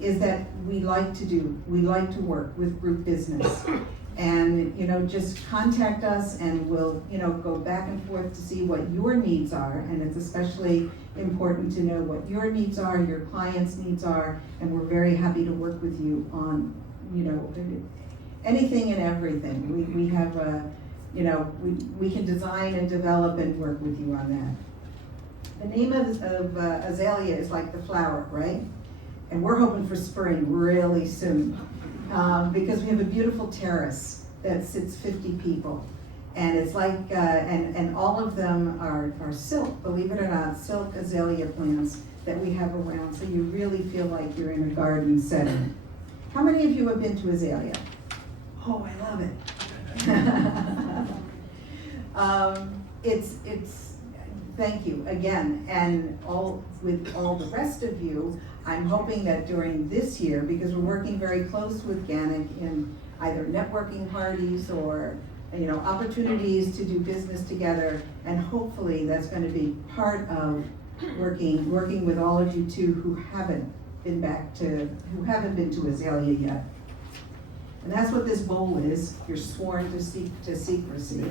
is that we like to work with group business. And, just contact us and we'll, go back and forth to see what your needs are. And it's especially important to know what your needs are, your clients' needs are, and we're very happy to work with you on, anything and everything. We have we can design and develop and work with you on that. The name of Azalea is like the flower, right? And we're hoping for spring really soon, because we have a beautiful terrace that sits 50 people. And it's like, and all of them are silk, believe it or not, silk azalea plants that we have around, so you really feel like you're in a garden setting. How many of you have been to Azalea? Oh, I love it. It's thank you again, and with all the rest of you, I'm hoping that during this year, because we're working very close with GANYC in either networking parties or opportunities to do business together, and hopefully that's going to be part of working with all of you too who haven't been to Azalea yet. And that's what this bowl is. You're sworn to secrecy.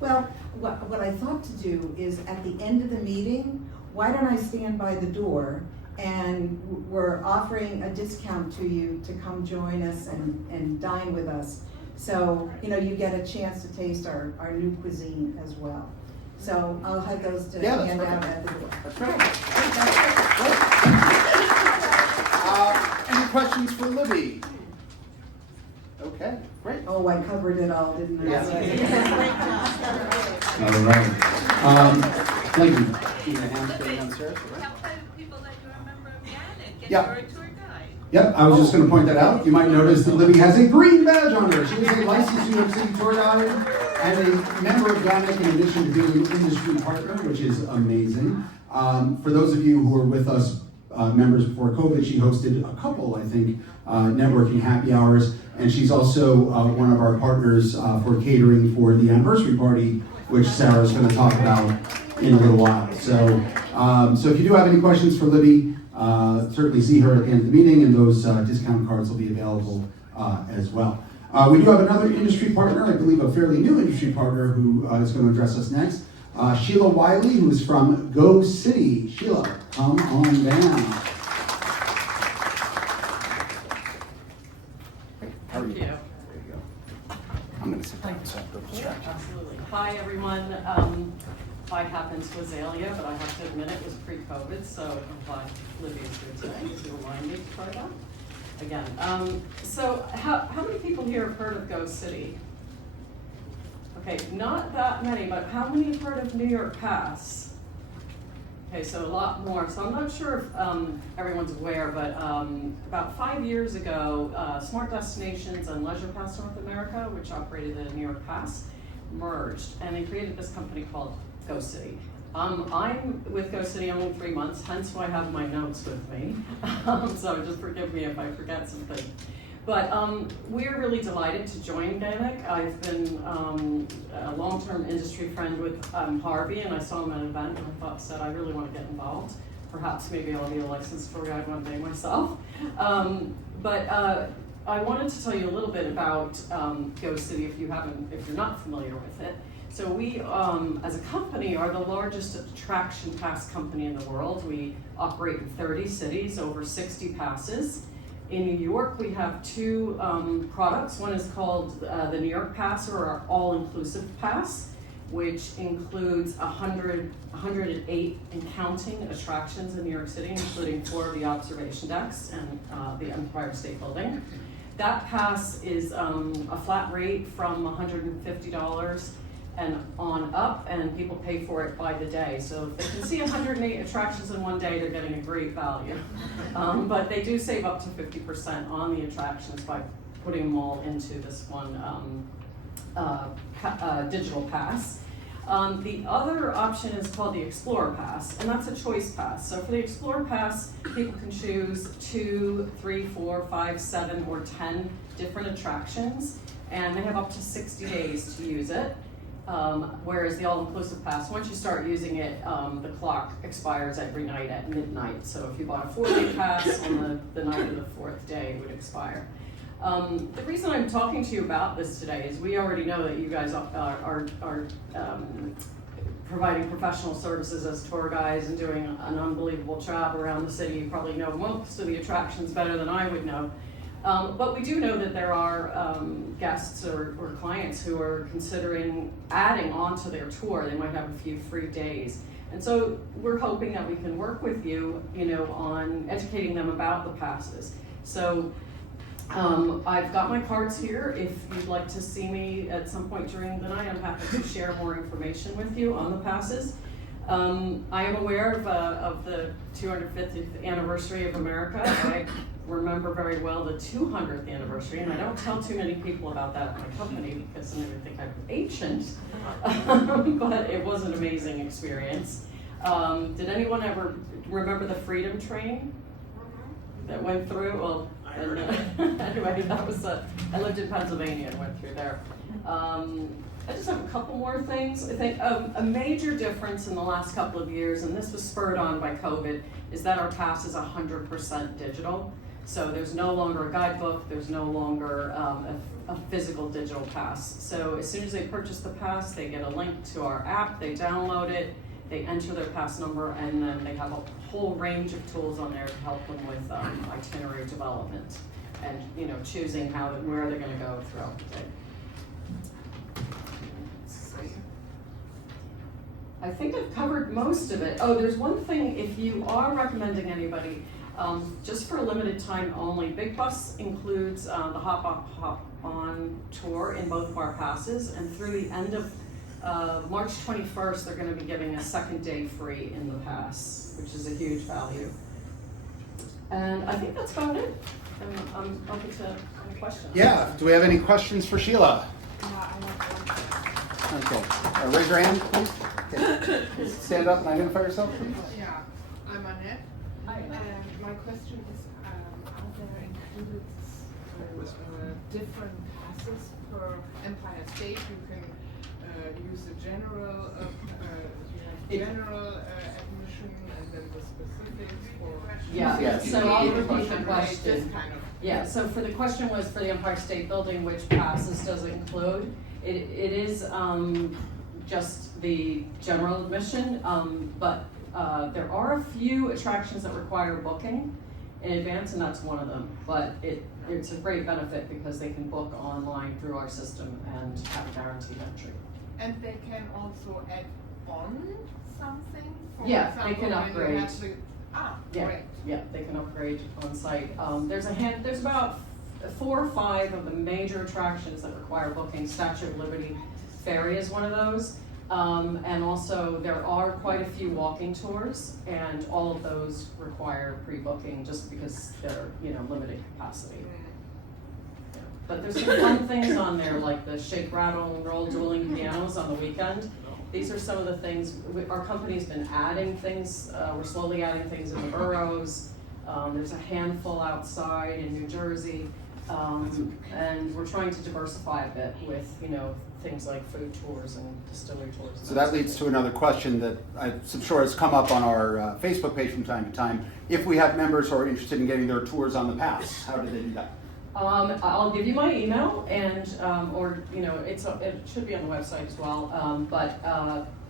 Well, what I thought to do is at the end of the meeting, why don't I stand by the door, and we're offering a discount to you to come join us and dine with us. So, you get a chance to taste our new cuisine as well. So I'll have those to hand out at the door. That's right. Any questions for Libby? Okay, great. Oh, I covered it all, didn't I? Yes. All right. Thank you. Tell people that you're a member of GANYC and Yeah. you're a tour guide. Yep, I was just going to point that out. You might notice that Libby has a green badge on her. She is a licensed New York City tour guide and a member of GANYC in addition to being an industry partner, which is amazing. For those of you who were with us, members before COVID, she hosted a couple, I think, networking happy hours. And she's also one of our partners for catering for the anniversary party, which Sarah's going to talk about in a little while. So, so if you do have any questions for Libby, certainly see her at the end of the meeting, and those discount cards will be available as well. We do have another industry partner, I believe a fairly new industry partner, who is going to address us next. Sheila Wiley, who is from Go City. Sheila, come on down. Thank you. There you go. I'm going to sit down so I don't distract you. Absolutely. Hi, everyone. I happened to Azalea, but I have to admit it was pre-COVID, so I'm glad Libby is here today to remind me to try that again. So how many people here have heard of Go City? Okay, not that many, but how many have heard of New York Pass? Okay, so a lot more. So I'm not sure if everyone's aware, but about 5 years ago, Smart Destinations and Leisure Pass North America, which operated the New York Pass, merged, and they created this company called Go City. I'm with Go City only 3 months, hence why I have my notes with me. So just forgive me if I forget something. But we're really delighted to join GANYC. I've been a long-term industry friend with Harvey, and I saw him at an event and said I really want to get involved. Perhaps maybe I'll be a licensed tour guide one day myself. But I wanted to tell you a little bit about Go City if you're not familiar with it. So we, as a company, are the largest attraction pass company in the world. We operate in 30 cities, over 60 passes. In New York, we have two products. One is called the New York Pass, or our all-inclusive pass, which includes 108 and counting attractions in New York City, including 4 of the observation decks and the Empire State Building. That pass is a flat rate from $150, and on up, and people pay for it by the day. So if they can see 108 attractions in one day, they're getting a great value. But they do save up to 50% on the attractions by putting them all into this one digital pass. The other option is called the Explorer Pass, and that's a choice pass. So for the Explorer Pass, people can choose 2, 3, 4, 5, 7, or 10 different attractions, and they have up to 60 days to use it. Whereas the all-inclusive pass, once you start using it, the clock expires every night at midnight. So if you bought a 4-day pass, on the night of the 4th day, it would expire. The reason I'm talking to you about this today is we already know that you guys are providing professional services as tour guides and doing an unbelievable job around the city. You probably know most of the attractions better than I would know. But we do know that there are guests or clients who are considering adding on to their tour. They might have a few free days. And so we're hoping that we can work with you, on educating them about the passes. So I've got my cards here. If you'd like to see me at some point during the night, I'm happy to share more information with you on the passes. I am aware of the 250th anniversary of America. I remember very well the 200th anniversary, and I don't tell too many people about that at my company because they never think I'm ancient, but it was an amazing experience. Did anyone ever remember the Freedom Train that went through? Well, anyway, that was I lived in Pennsylvania and went through there. I just have a couple more things. I think a major difference in the last couple of years, and this was spurred on by COVID, is that our pass is 100% digital. So there's no longer a guidebook, there's no longer a physical digital pass. So as soon as they purchase the pass, they get a link to our app, they download it, they enter their pass number, and then they have a whole range of tools on there to help them with itinerary development and choosing where they're going to go throughout the day. I think I've covered most of it. Oh, there's one thing, if you are recommending anybody, just for a limited time only, Big Bus includes the Hop On tour in both of our passes, and through the end of March 21st, they're going to be giving a second day free in the pass, which is a huge value. And I think that's about it. I'm open to any questions. Yeah, do we have any questions for Sheila? Okay, raise your hand, please. Okay. Stand up and identify yourself, please. Yeah, I'm Annette. Hi. My question is, are there included different passes per Empire State? You can use the general, admission and then the specifics for... Yeah, yes. So I'll repeat the This question. kind of... Yeah, so for the question was for the Empire State Building, which passes does it include? It is just the general admission, but there are a few attractions that require booking in advance, and that's one of them. But it's a great benefit because they can book online through our system and have a guaranteed entry. And they can also add on something? For Yeah, example, they can when you upgrade. have the... Yeah, great. yeah, they can upgrade on site. There's about 4 or 5 of the major attractions that require booking. Statue of Liberty Ferry is one of those. And also there are quite a few walking tours, and all of those require pre-booking just because they're, limited capacity. Yeah. But there's some fun things on there like the shake, rattle, and roll dueling pianos on the weekend. These are some of the things, our company's been adding things, we're slowly adding things in the boroughs. There's a handful outside in New Jersey. And we're trying to diversify a bit with, things like food tours and distillery tours. So that leads to another question that I'm sure has come up on our Facebook page from time to time. If we have members who are interested in getting their tours on the pass, how do they do that? I'll give you my email, and it should be on the website as well. But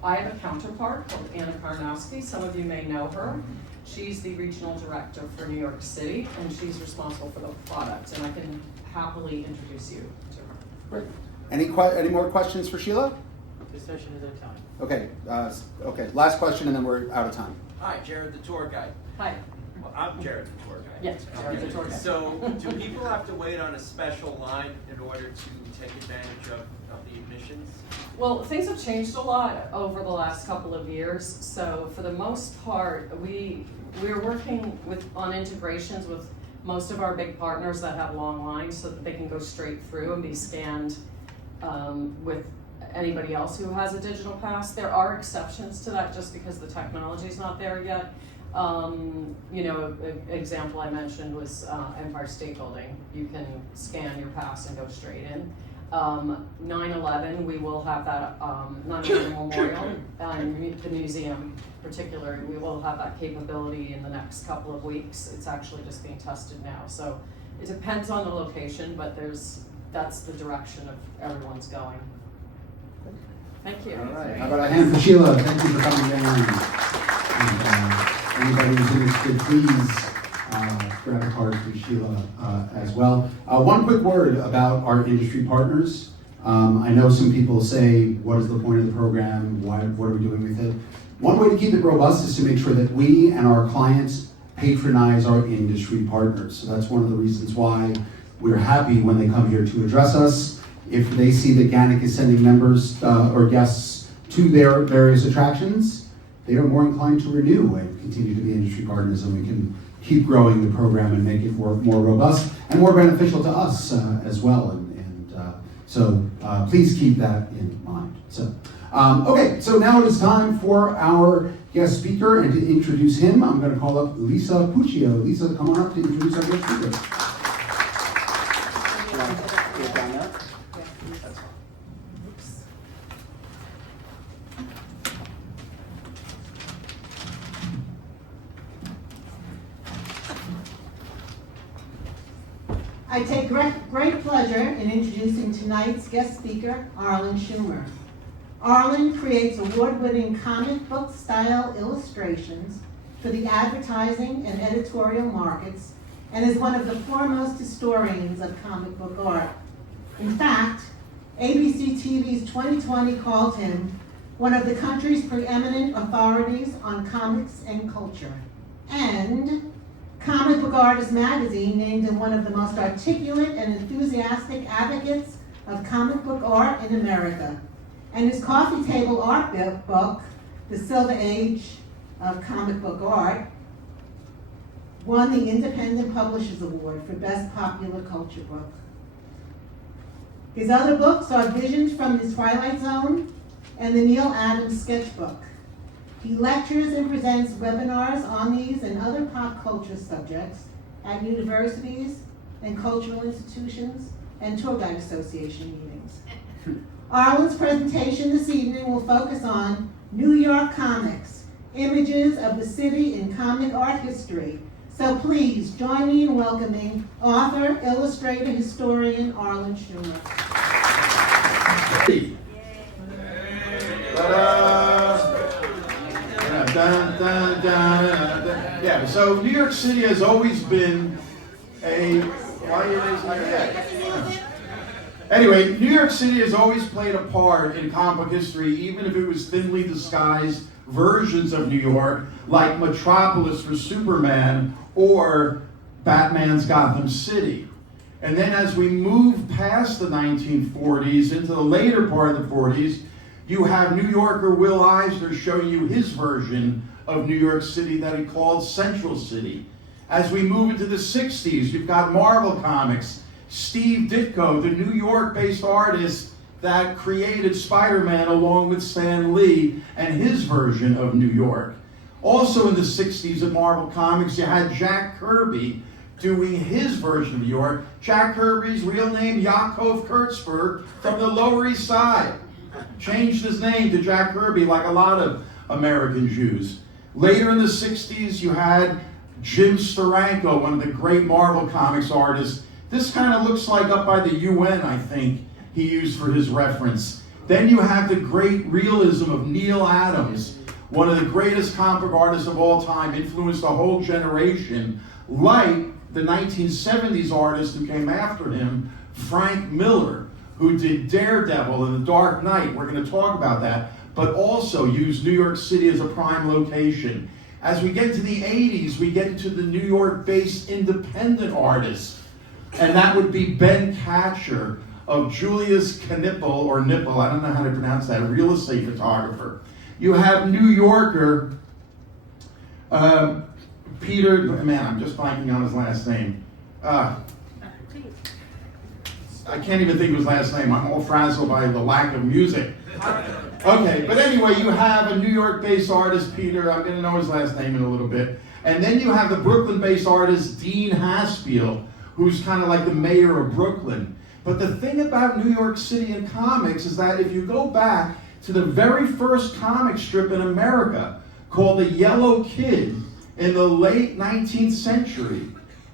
I have a counterpart called Anna Karnowski. Some of you may know her. She's the regional director for New York City, and she's responsible for the product. And I can happily introduce you to her. Great. Any more questions for Sheila? This session is at time. Okay. Okay. Last question, and then we're out of time. Hi, Jared, the tour guide. Hi. Well, I'm Jared, the tour guide. Yes, Jared's the tour guide. So, do people have to wait on a special line in order to take advantage of the admissions? Well, things have changed a lot over the last couple of years. So for the most part, we're working on integrations with most of our big partners that have long lines so that they can go straight through and be scanned with anybody else who has a digital pass. There are exceptions to that just because the technology is not there yet. You know, an example I mentioned was Empire State Building. You can scan your pass and go straight in. 9/11, we will have that 9/11 Memorial and the museum particularly, we will have that capability in the next couple of weeks. It's actually just being tested now. So it depends on the location, but that's the direction of everyone's going. Thank you. All right. How about a hand for Sheila? Thank you for coming down. And anybody who's interested, please grab a card for Sheila as well. One quick word about our industry partners. I know some people say, what is the point of the program? What are we doing with it? One way to keep it robust is to make sure that we and our clients patronize our industry partners. So that's one of the reasons why we're happy when they come here to address us. If they see that GANYC is sending members or guests to their various attractions, they are more inclined to renew and continue to be industry partners, and we can keep growing the program and make it more robust and more beneficial to us as well. So please keep that in mind. So, okay, so now it is time for our guest speaker, and to introduce him, I'm going to call up Lisa Puccio. Lisa, come on up to introduce our guest speaker. I take great pleasure in introducing tonight's guest speaker, ARLEN SCHUMER. ARLEN creates award-winning comic book style illustrations for the advertising and editorial markets and is one of the foremost historians of comic book art. In fact, ABC TV's 2020 called him one of the country's preeminent authorities on comics and culture. And Comic Book Artist magazine named him one of the most articulate and enthusiastic advocates of comic book art in America. And his coffee table art book, The Silver Age of Comic Book Art, won the Independent Publishers Award for Best Popular Culture Book. His other books are Visions from the Twilight Zone and the Neil Adams Sketchbook. He lectures and presents webinars on these and other pop culture subjects at universities and cultural institutions and tour guide association meetings. ARLEN's presentation this evening will focus on New York comics, images of the city in comic art history. So please join me in welcoming author, illustrator, historian ARLEN SCHUMER. Yeah, so New York City has always been a, why are you raising your hand? Anyway, New York City has always played a part in comic book history, even if it was thinly disguised versions of New York, like Metropolis for Superman or Batman's Gotham City. And then as we move past the 1940s into the later part of the 40s, you have New Yorker Will Eisner showing you his version of New York City that he called Central City. As we move into the 60s, you've got Marvel Comics, Steve Ditko, the New York-based artist that created Spider-Man along with Stan Lee and his version of New York. Also in the 60s at Marvel Comics, you had Jack Kirby doing his version of New York. Jack Kirby's real name, Yaakov Kurtzberg, from the Lower East Side. Changed his name to Jack Kirby like a lot of American Jews. Later in the 60s, you had Jim Steranko, one of the great Marvel Comics artists. This kind of looks like up by the UN, I think, he used for his reference. Then you have the great realism of Neil Adams, one of the greatest comic book artists of all time, influenced a whole generation, like the 1970s artist who came after him, Frank Miller, who did Daredevil and The Dark Knight. We're going to talk about that, but also used New York City as a prime location. As we get to the 80s, we get into the New York-based independent artists. And that would be Ben Catcher of Julius Knipple, or Nipple, I don't know how to pronounce that, a real estate photographer. You have New Yorker, Peter, man, I'm just blanking on his last name. I can't even think of his last name. I'm all frazzled by the lack of music. Okay, but anyway, you have a New York-based artist, Peter. I'm going to know his last name in a little bit. And then you have the Brooklyn-based artist, Dean Haspiel, who's kind of like the mayor of Brooklyn. But the thing about New York City and comics is that if you go back to the very first comic strip in America called The Yellow Kid in the late 19th century,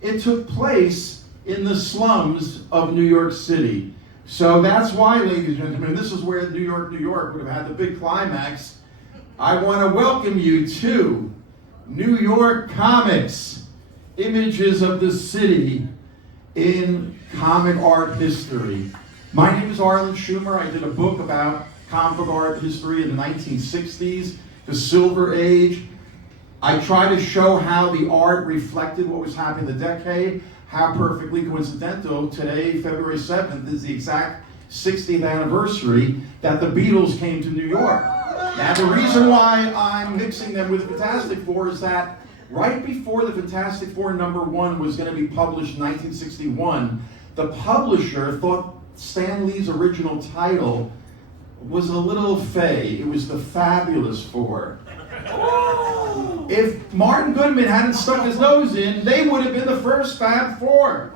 it took place in the slums of New York City. So that's why, ladies and gentlemen, this is where New York, New York would have had the big climax. I want to welcome you to New York Comics, Images of the City in Comic Art History. My name is ARLEN SCHUMER. I did a book about comic art history in the 1960s, the Silver Age. I try to show how the art reflected what was happening in the decade. How perfectly coincidental, today, February 7th, is the exact 60th anniversary that the Beatles came to New York. Now, the reason why I'm mixing them with the Fantastic Four is that right before the Fantastic Four #1 was going to be published in 1961, the publisher thought Stan Lee's original title was a little fey. It was the Fabulous Four. If Martin Goodman hadn't stuck his nose in, they would have been the first Fab Four.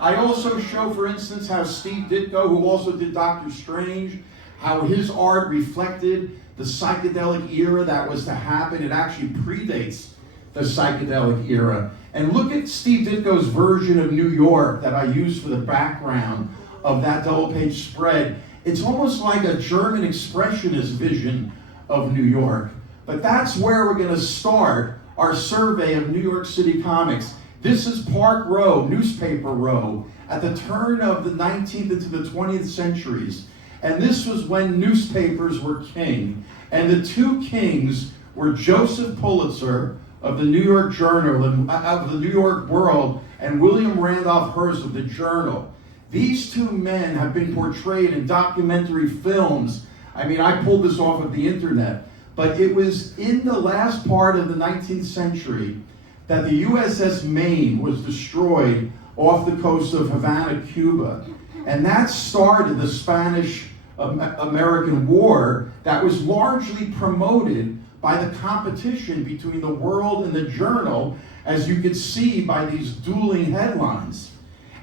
I also show, for instance, how Steve Ditko, who also did Doctor Strange, how his art reflected the psychedelic era that was to happen. It actually predates the psychedelic era. And look at Steve Ditko's version of New York that I used for the background of that double-page spread. It's almost like a German expressionist vision of New York. But that's where we're going to start our survey of New York City comics. This is Park Row, Newspaper Row, at the turn of the 19th into the 20th centuries. And this was when newspapers were king. And the two kings were Joseph Pulitzer of the New York Journal, of the New York World, and William Randolph Hearst of the Journal. These two men have been portrayed in documentary films. I mean, I pulled this off of the internet. But it was in the last part of the 19th century that the USS Maine was destroyed off the coast of Havana, Cuba. And that started the Spanish-American War that was largely promoted by the competition between the World and the Journal, as you could see by these dueling headlines.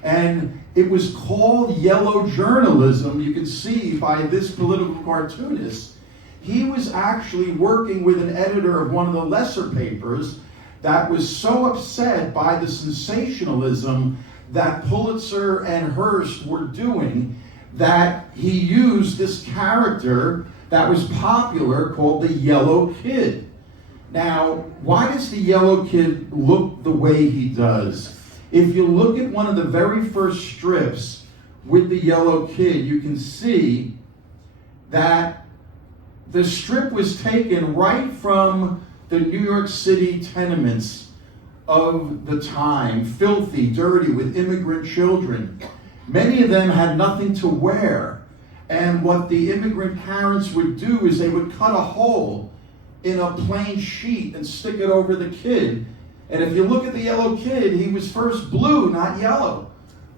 And it was called yellow journalism, you can see by this political cartoonist. He was actually working with an editor of one of the lesser papers that was so upset by the sensationalism that Pulitzer and Hearst were doing that he used this character that was popular called the Yellow Kid. Now, why does the Yellow Kid look the way he does? If you look at one of the very first strips with the Yellow Kid, you can see that the strip was taken right from the New York City tenements of the time, filthy, dirty, with immigrant children. Many of them had nothing to wear. And what the immigrant parents would do is they would cut a hole in a plain sheet and stick it over the kid. And if you look at the Yellow Kid, he was first blue, not yellow.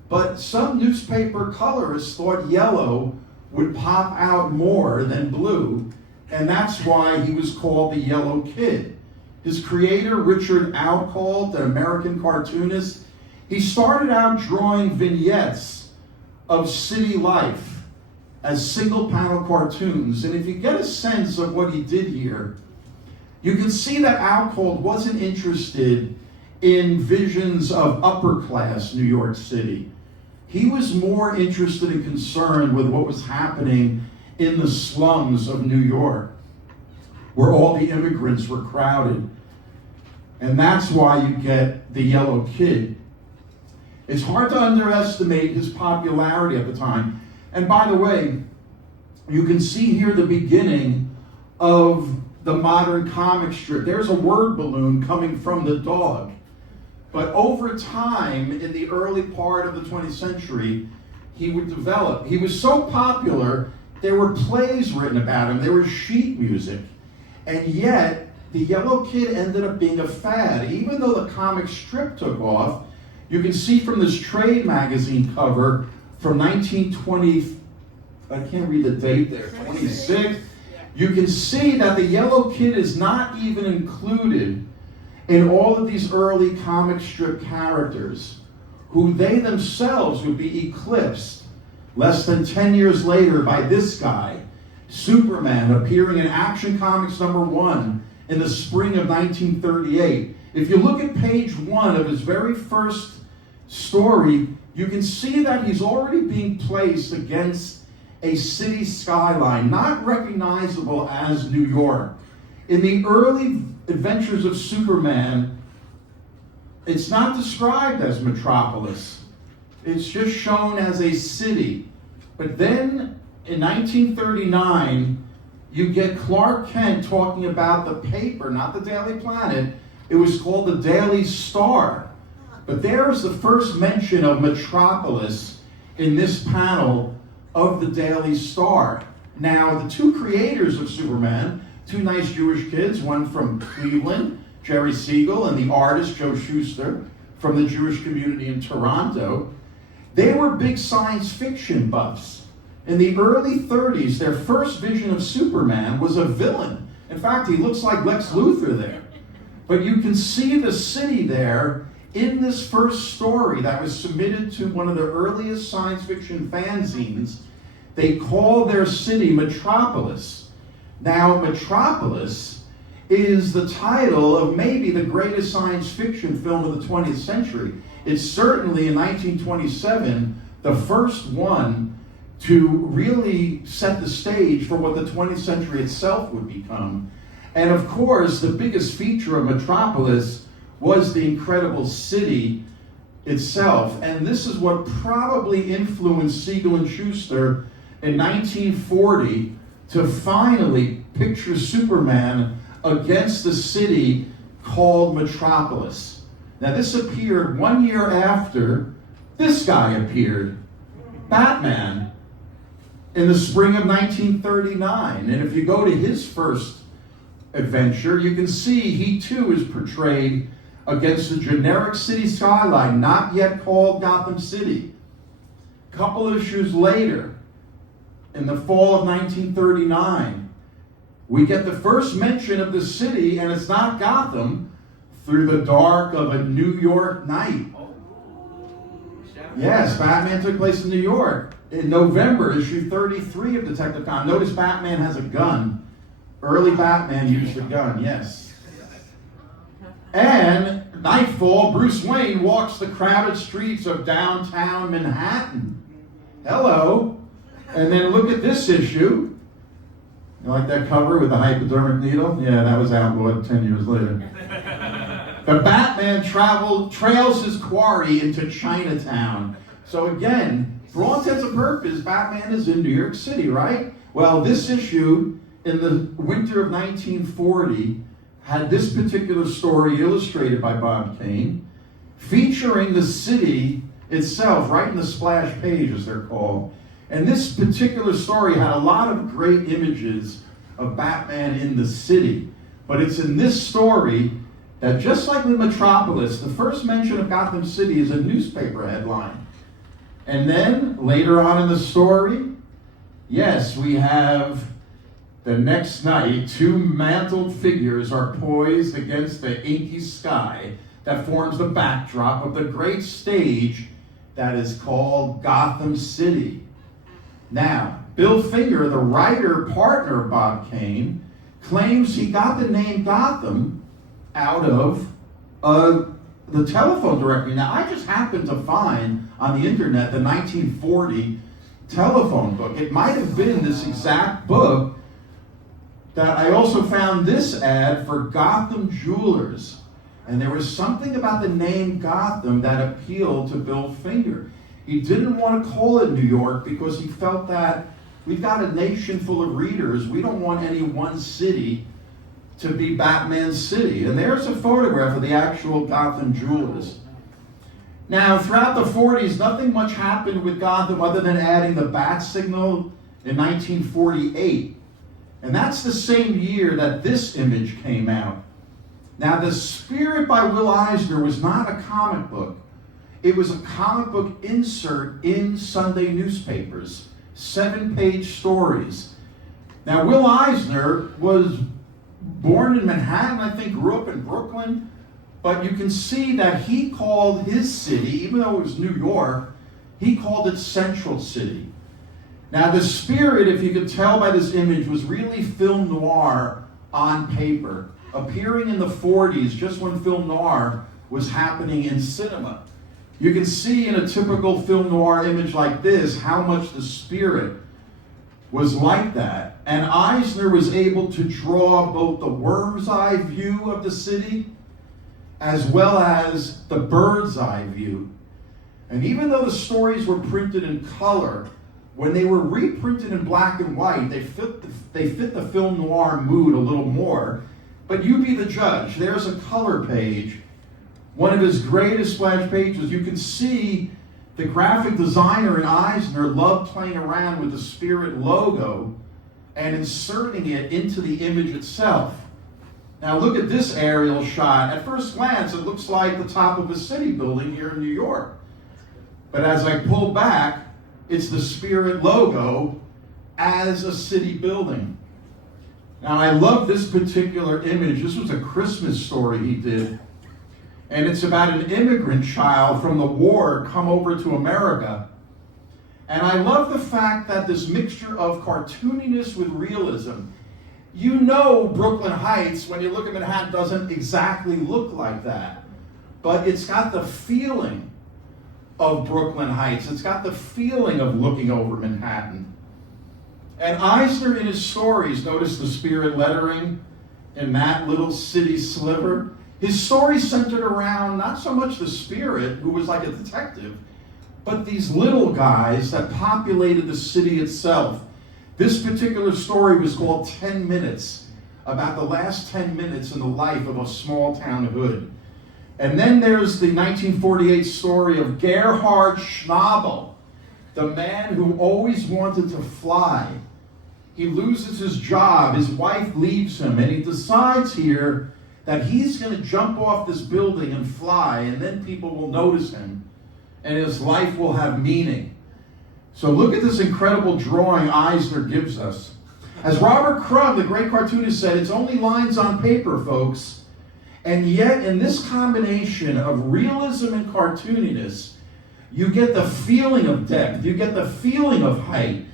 But some newspaper colorists thought yellow would pop out more than blue. And that's why he was called the Yellow Kid. His creator, Richard Outcault, an American cartoonist, he started out drawing vignettes of city life as single-panel cartoons. And if you get a sense of what he did here, you can see that Outcault wasn't interested in visions of upper-class New York City. He was more interested and concerned with what was happening in the slums of New York, where all the immigrants were crowded. And that's why you get the Yellow Kid. It's hard to underestimate his popularity at the time. And by the way, you can see here the beginning of the modern comic strip. There's a word balloon coming from the dog. But over time, in the early part of the 20th century, he would develop. He was so popular, there were plays written about him. There was sheet music. And yet, the Yellow Kid ended up being a fad. Even though the comic strip took off, you can see from this trade magazine cover from 1920, I can't read the date there, 26. You can see that the Yellow Kid is not even included in all of these early comic strip characters, who they themselves would be eclipsed less than 10 years later by this guy, Superman, appearing in Action Comics #1 in the spring of 1938. If you look at page 1 of his very first story, you can see that he's already being placed against a city skyline, not recognizable as New York. In the early adventures of Superman, it's not described as Metropolis. It's just shown as a city. But then, in 1939, you get Clark Kent talking about the paper, not the Daily Planet. It was called the Daily Star. But there is the first mention of Metropolis in this panel of the Daily Star. Now, the two creators of Superman, two nice Jewish kids, one from Cleveland, Jerry Siegel, and the artist Joe Shuster from the Jewish community in Toronto, they were big science fiction buffs. In the early 30s, their first vision of Superman was a villain. In fact, he looks like Lex Luthor there. But you can see the city there in this first story that was submitted to one of the earliest science fiction fanzines. They call their city Metropolis. Now, Metropolis is the title of maybe the greatest science fiction film of the 20th century. It's certainly, in 1927, the first one to really set the stage for what the 20th century itself would become. And of course, the biggest feature of Metropolis was the incredible city itself. And this is what probably influenced Siegel and Shuster in 1940 to finally picture Superman against the city called Metropolis. Now, this appeared 1 year after this guy appeared, Batman, in the spring of 1939. And if you go to his first adventure, you can see he too is portrayed against the generic city skyline, not yet called Gotham City. A couple issues later, in the fall of 1939, we get the first mention of the city, and it's not Gotham, through the dark of a New York night. Yes, Batman took place in New York. In November, issue 33 of Detective Comics. Notice Batman has a gun. Early Batman used a gun, yes. And nightfall, Bruce Wayne walks the crowded streets of downtown Manhattan. Hello. And then look at this issue. You like that cover with the hypodermic needle? Yeah, that was outlawed 10 years later. The Batman trails his quarry into Chinatown. So again, for all intents and purposes, Batman is in New York City, right? Well, this issue in the winter of 1940 had this particular story illustrated by Bob Kane, featuring the city itself, right in the splash page, as they're called. And this particular story had a lot of great images of Batman in the city. But it's in this story that, just like with Metropolis, the first mention of Gotham City is a newspaper headline. And then, later on in the story, yes, we have the next night, two mantled figures are poised against the inky sky that forms the backdrop of the great stage that is called Gotham City. Now, Bill Finger, the writer partner of Bob Kane, claims he got the name Gotham out of the telephone directory. Now, I just happened to find on the internet the 1940 telephone book. It might have been this exact book that I also found this ad for Gotham Jewelers. And there was something about the name Gotham that appealed to Bill Finger. He didn't want to call it New York because he felt that we've got a nation full of readers. We don't want any one city to be Batman's city. And there's a photograph of the actual Gotham jewelers. Now, throughout the 40s, nothing much happened with Gotham other than adding the bat signal in 1948. And that's the same year that this image came out. Now, The Spirit by Will Eisner was not a comic book. It was a comic book insert in Sunday newspapers, 7-page stories. Now, Will Eisner was born in Manhattan, I think, grew up in Brooklyn, but you can see that he called his city, even though it was New York, he called it Central City. Now, The Spirit, if you could tell by this image, was really film noir on paper, appearing in the 40s, just when film noir was happening in cinema. You can see in a typical film noir image like this how much The Spirit was like that. And Eisner was able to draw both the worm's eye view of the city as well as the bird's eye view. And even though the stories were printed in color, when they were reprinted in black and white, they fit the film noir mood a little more. But you be the judge. There's a color page. One of his greatest splash pages. You can see the graphic designer in Eisner loved playing around with the Spirit logo and inserting it into the image itself. Now look at this aerial shot. At first glance, it looks like the top of a city building here in New York. But as I pull back, it's the Spirit logo as a city building. Now I love this particular image. This was a Christmas story he did. And it's about an immigrant child from the war come over to America. And I love the fact that this mixture of cartooniness with realism. You know Brooklyn Heights, when you look at Manhattan, doesn't exactly look like that. But it's got the feeling of Brooklyn Heights. It's got the feeling of looking over Manhattan. And Eisner in his stories, notice the Spirit lettering in that little city sliver. His stories centered around not so much the Spirit, who was like a detective, but these little guys that populated the city itself. This particular story was called 10 Minutes, about the last 10 minutes in the life of a small town hood. And then there's the 1948 story of Gerhard Schnabel, the man who always wanted to fly. He loses his job, his wife leaves him, and he decides here that he's going to jump off this building and fly, and then people will notice him, and his life will have meaning. So look at this incredible drawing Eisner gives us. As Robert Crumb, the great cartoonist, said, it's only lines on paper, folks. And yet, in this combination of realism and cartooniness, you get the feeling of depth, you get the feeling of height,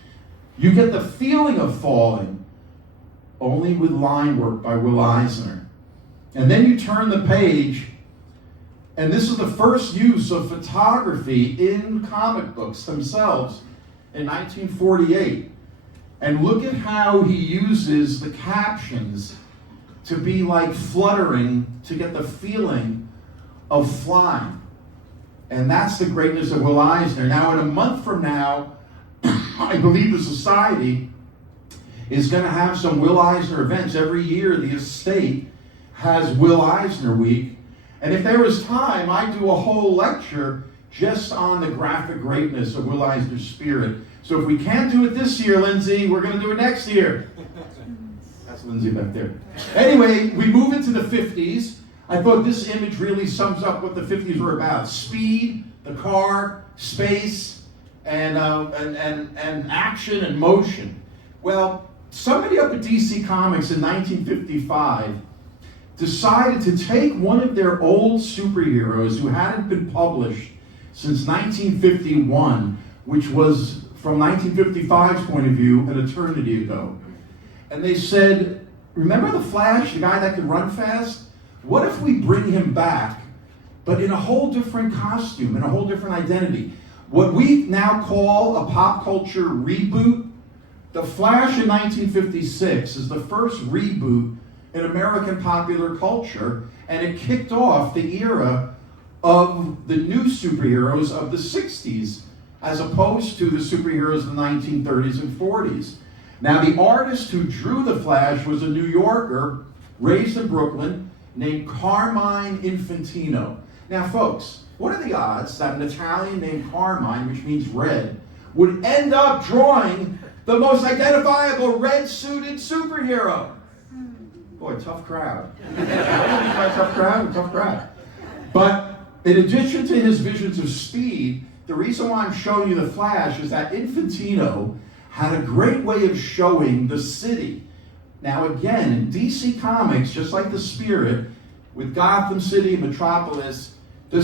you get the feeling of falling, only with line work by Will Eisner. And then you turn the page, and this is the first use of photography in comic books themselves in 1948. And look at how he uses the captions to be like fluttering to get the feeling of flying. And that's the greatness of Will Eisner. Now, in a month from now, I believe the Society is going to have some Will Eisner events. Every year, the estate has Will Eisner Week. And if there was time, I'd do a whole lecture just on the graphic greatness of Will Eisner's Spirit. So if we can't do it this year, Lindsay, we're going to do it next year. That's Lindsay back there. Anyway, we move into the 50s. I thought this image really sums up what the 50s were about. Speed, the car, space, and action and motion. Well, somebody up at DC Comics in 1955 decided to take one of their old superheroes who hadn't been published since 1951, which was, from 1955's point of view, an eternity ago. And they said, remember the Flash, the guy that could run fast? What if we bring him back, but in a whole different costume, in a whole different identity? What we now call a pop culture reboot. The Flash in 1956 is the first reboot in American popular culture, and it kicked off the era of the new superheroes of the 60s, as opposed to the superheroes of the 1930s and 40s. Now, the artist who drew the Flash was a New Yorker raised in Brooklyn, named Carmine Infantino. Now, folks, what are the odds that an Italian named Carmine, which means red, would end up drawing the most identifiable red-suited superhero? Boy, tough crowd. Tough crowd, tough crowd. But in addition to his visions of speed, the reason why I'm showing you the Flash is that Infantino had a great way of showing the city. Now again, in DC Comics, just like the Spirit, with Gotham City and Metropolis, the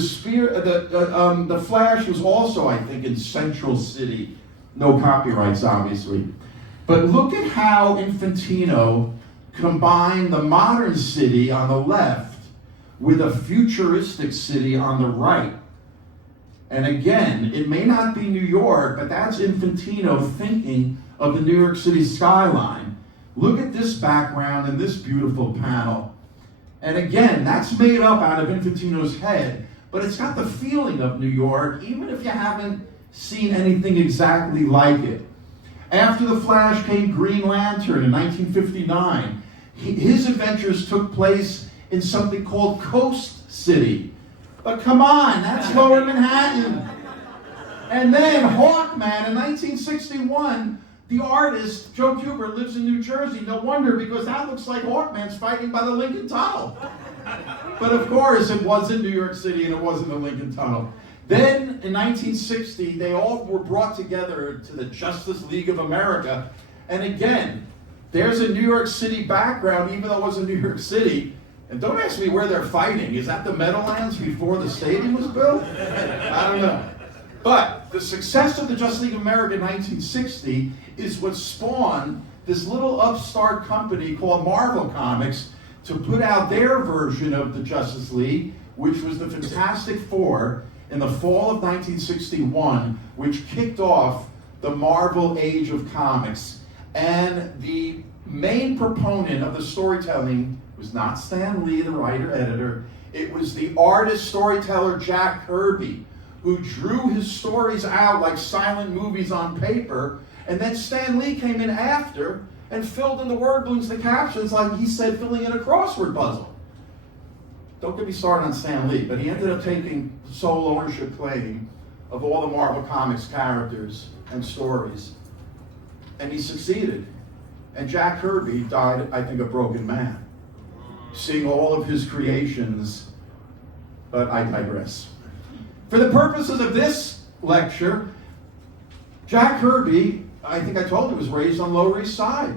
Flash was also, I think, in Central City. No copyrights, obviously. But look at how Infantino combined the modern city on the left with a futuristic city on the right. And again, it may not be New York, but that's Infantino thinking of the New York City skyline. Look at this background and this beautiful panel. And again, that's made up out of Infantino's head, but it's got the feeling of New York, even if you haven't seen anything exactly like it. After the Flash came Green Lantern in 1959. His adventures took place in something called Coast City. But come on, that's Lower Manhattan. And then Hawkman in 1961, the artist, Joe Kubert, lives in New Jersey. No wonder, because that looks like Hawkman's fighting by the Lincoln Tunnel. But of course, it wasn't New York City and it wasn't the Lincoln Tunnel. Then in 1960, they all were brought together to the Justice League of America. And again, there's a New York City background, even though it wasn't New York City. And don't ask me where they're fighting. Is that the Meadowlands before the stadium was built? I don't know. But the success of the Justice League of America in 1960 is what spawned this little upstart company called Marvel Comics to put out their version of the Justice League, which was the Fantastic Four, in the fall of 1961, which kicked off the Marvel Age of Comics. And the main proponent of the storytelling was not Stan Lee, the writer-editor. It was the artist-storyteller Jack Kirby, who drew his stories out like silent movies on paper, and then Stan Lee came in after and filled in the word balloons, the captions, like he said, filling in a crossword puzzle. Don't get me started on Stan Lee, but he ended up taking sole ownership claim of all the Marvel Comics characters and stories. And he succeeded. And Jack Kirby died, I think, a broken man, seeing all of his creations, but I digress. For the purposes of this lecture, Jack Kirby, I think I told you, was raised on Lower East Side,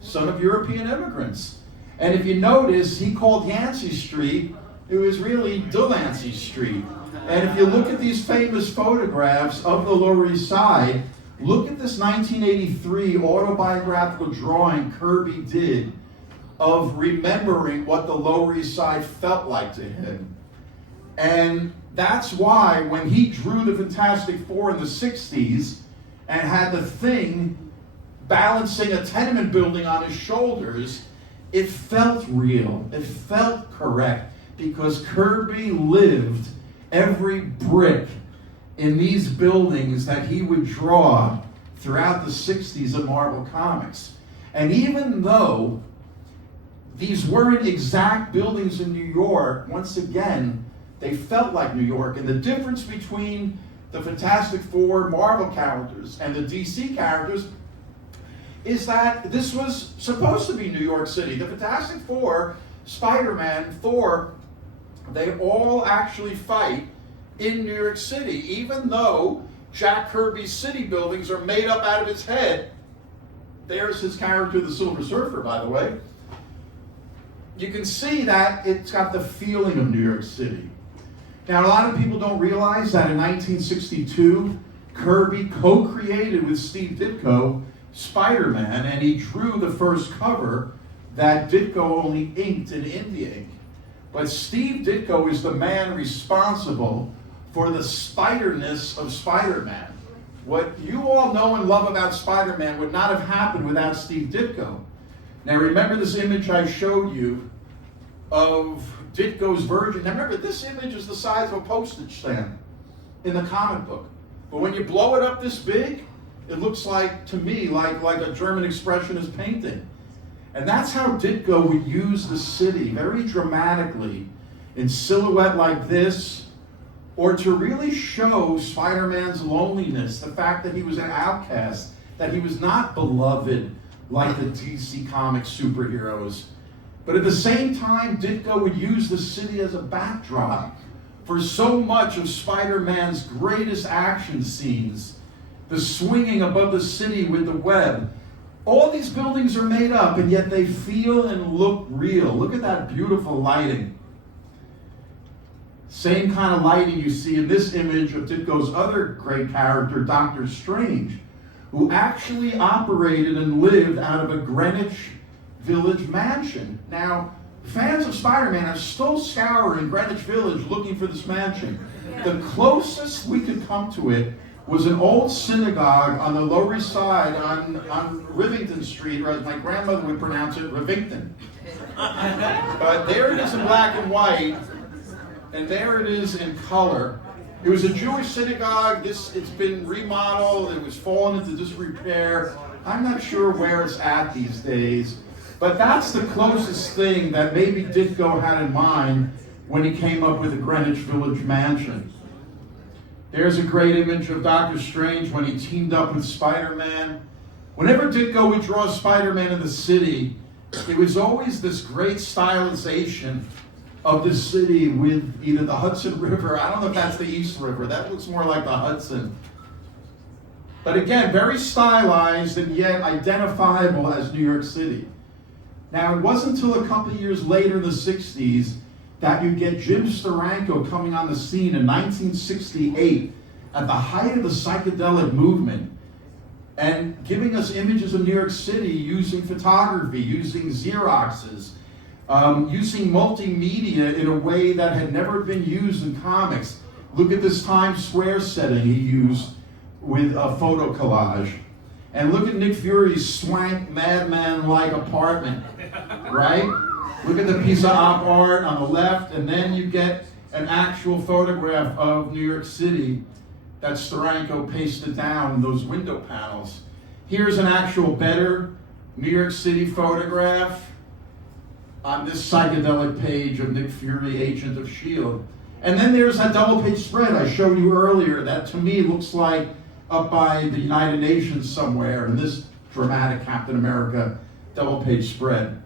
son of European immigrants. And if you notice, he called Yancey Street, it was really Delancey Street. And if you look at these famous photographs of the Lower East Side, look at this 1983 autobiographical drawing Kirby did of remembering what the Lower East Side felt like to him. And that's why when he drew the Fantastic Four in the 60s and had the Thing balancing a tenement building on his shoulders, it felt real, it felt correct, because Kirby lived every brick in these buildings that he would draw throughout the 60s of Marvel Comics. And even though these weren't exact buildings in New York, once again, they felt like New York. And the difference between the Fantastic Four Marvel characters and the DC characters is that this was supposed to be New York City. The Fantastic Four, Spider-Man, Thor, they all actually fight in New York City, even though Jack Kirby's city buildings are made up out of his head. There's his character, the Silver Surfer, by the way. You can see that it's got the feeling of New York City. Now, a lot of people don't realize that in 1962, Kirby co-created with Steve Ditko Spider-Man, and he drew the first cover that Ditko only inked in India ink. But Steve Ditko is the man responsible for the Spider-ness of Spider-Man. What you all know and love about Spider-Man would not have happened without Steve Ditko. Now remember this image I showed you of Ditko's version. Now remember, this image is the size of a postage stamp in the comic book. But when you blow it up this big, it looks like, to me, like a German expressionist painting. And that's how Ditko would use the city very dramatically in silhouette like this, or to really show Spider-Man's loneliness, the fact that he was an outcast, that he was not beloved like the DC Comics superheroes. But at the same time, Ditko would use the city as a backdrop for so much of Spider-Man's greatest action scenes. The swinging above the city with the web. All these buildings are made up, and yet they feel and look real. Look at that beautiful lighting. Same kind of lighting you see in this image of Ditko's other great character, Dr. Strange, who actually operated and lived out of a Greenwich Village mansion. Now, fans of Spider-Man are still scouring Greenwich Village looking for this mansion. The closest we could come to it was an old synagogue on the Lower East Side on Rivington Street, or as my grandmother would pronounce it, Rivington. But there it is in black and white, and there it is in color. It was a Jewish synagogue. It's been remodeled. It was fallen into disrepair. I'm not sure where it's at these days, but that's the closest thing that maybe Ditko had in mind when he came up with the Greenwich Village mansion. There's a great image of Dr. Strange when he teamed up with Spider-Man. Whenever Ditko would draw Spider-Man in the city, it was always this great stylization of the city with either the Hudson River, I don't know if that's the East River, that looks more like the Hudson. But again, very stylized and yet identifiable as New York City. Now, it wasn't until a couple of years later in the 60s that you get Jim Steranko coming on the scene in 1968 at the height of the psychedelic movement and giving us images of New York City using photography, using Xeroxes, using multimedia in a way that had never been used in comics. Look at this Times Square setting he used with a photo collage. And look at Nick Fury's swank madman-like apartment, right? Look at the piece of op art on the left, and then you get an actual photograph of New York City that Steranko pasted down in those window panels. Here's an actual better New York City photograph on this psychedelic page of Nick Fury, Agent of S.H.I.E.L.D. And then there's that double page spread I showed you earlier that to me looks like up by the United Nations somewhere in this dramatic Captain America double page spread.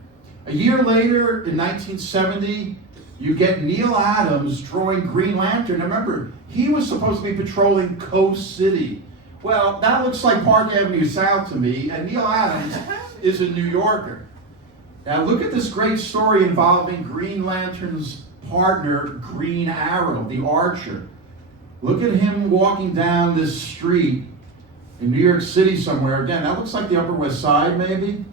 A year later, in 1970, you get Neil Adams drawing Green Lantern. Now remember, he was supposed to be patrolling Coast City. Well, that looks like Park Avenue South to me, and Neil Adams is a New Yorker. Now look at this great story involving Green Lantern's partner, Green Arrow, the Archer. Look at him walking down this street in New York City somewhere. Again, that looks like the Upper West Side, maybe.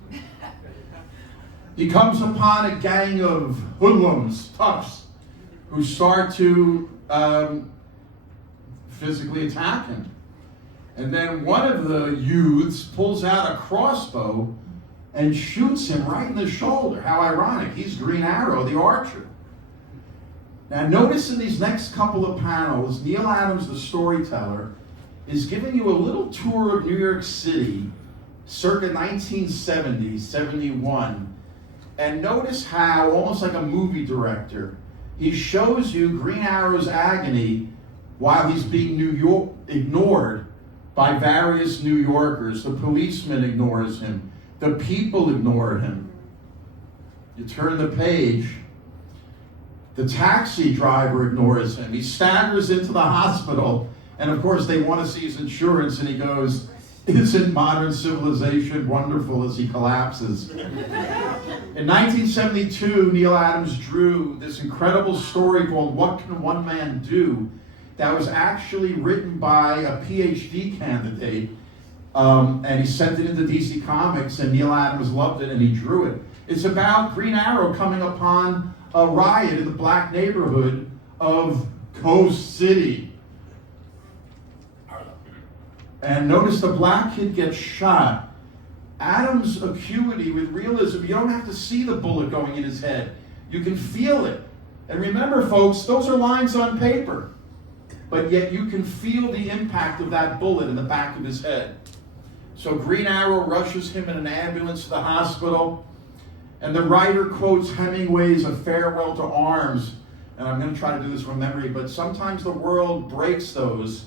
He comes upon a gang of hoodlums, toughs, who start to physically attack him. And then one of the youths pulls out a crossbow and shoots him right in the shoulder. How ironic. He's Green Arrow, the Archer. Now notice in these next couple of panels, Neil Adams, the storyteller, is giving you a little tour of New York City, circa 1970, 71. And notice how, almost like a movie director, he shows you Green Arrow's agony while he's being ignored by various New Yorkers. The policeman ignores him. The people ignore him. You turn the page. The taxi driver ignores him. He staggers into the hospital, and of course they want to see his insurance, and he goes, "Isn't modern civilization wonderful?" as he collapses. In 1972, Neil Adams drew this incredible story called What Can One Man Do? That was actually written by a PhD candidate, and he sent it into DC Comics, and Neil Adams loved it, and he drew it. It's about Green Arrow coming upon a riot in the black neighborhood of Coast City. And notice the black kid gets shot. Adams' acuity with realism, you don't have to see the bullet going in his head. You can feel it. And remember, folks, those are lines on paper. But yet you can feel the impact of that bullet in the back of his head. So Green Arrow rushes him in an ambulance to the hospital. And the writer quotes Hemingway's A Farewell to Arms, and I'm going to try to do this from memory, but sometimes the world breaks those,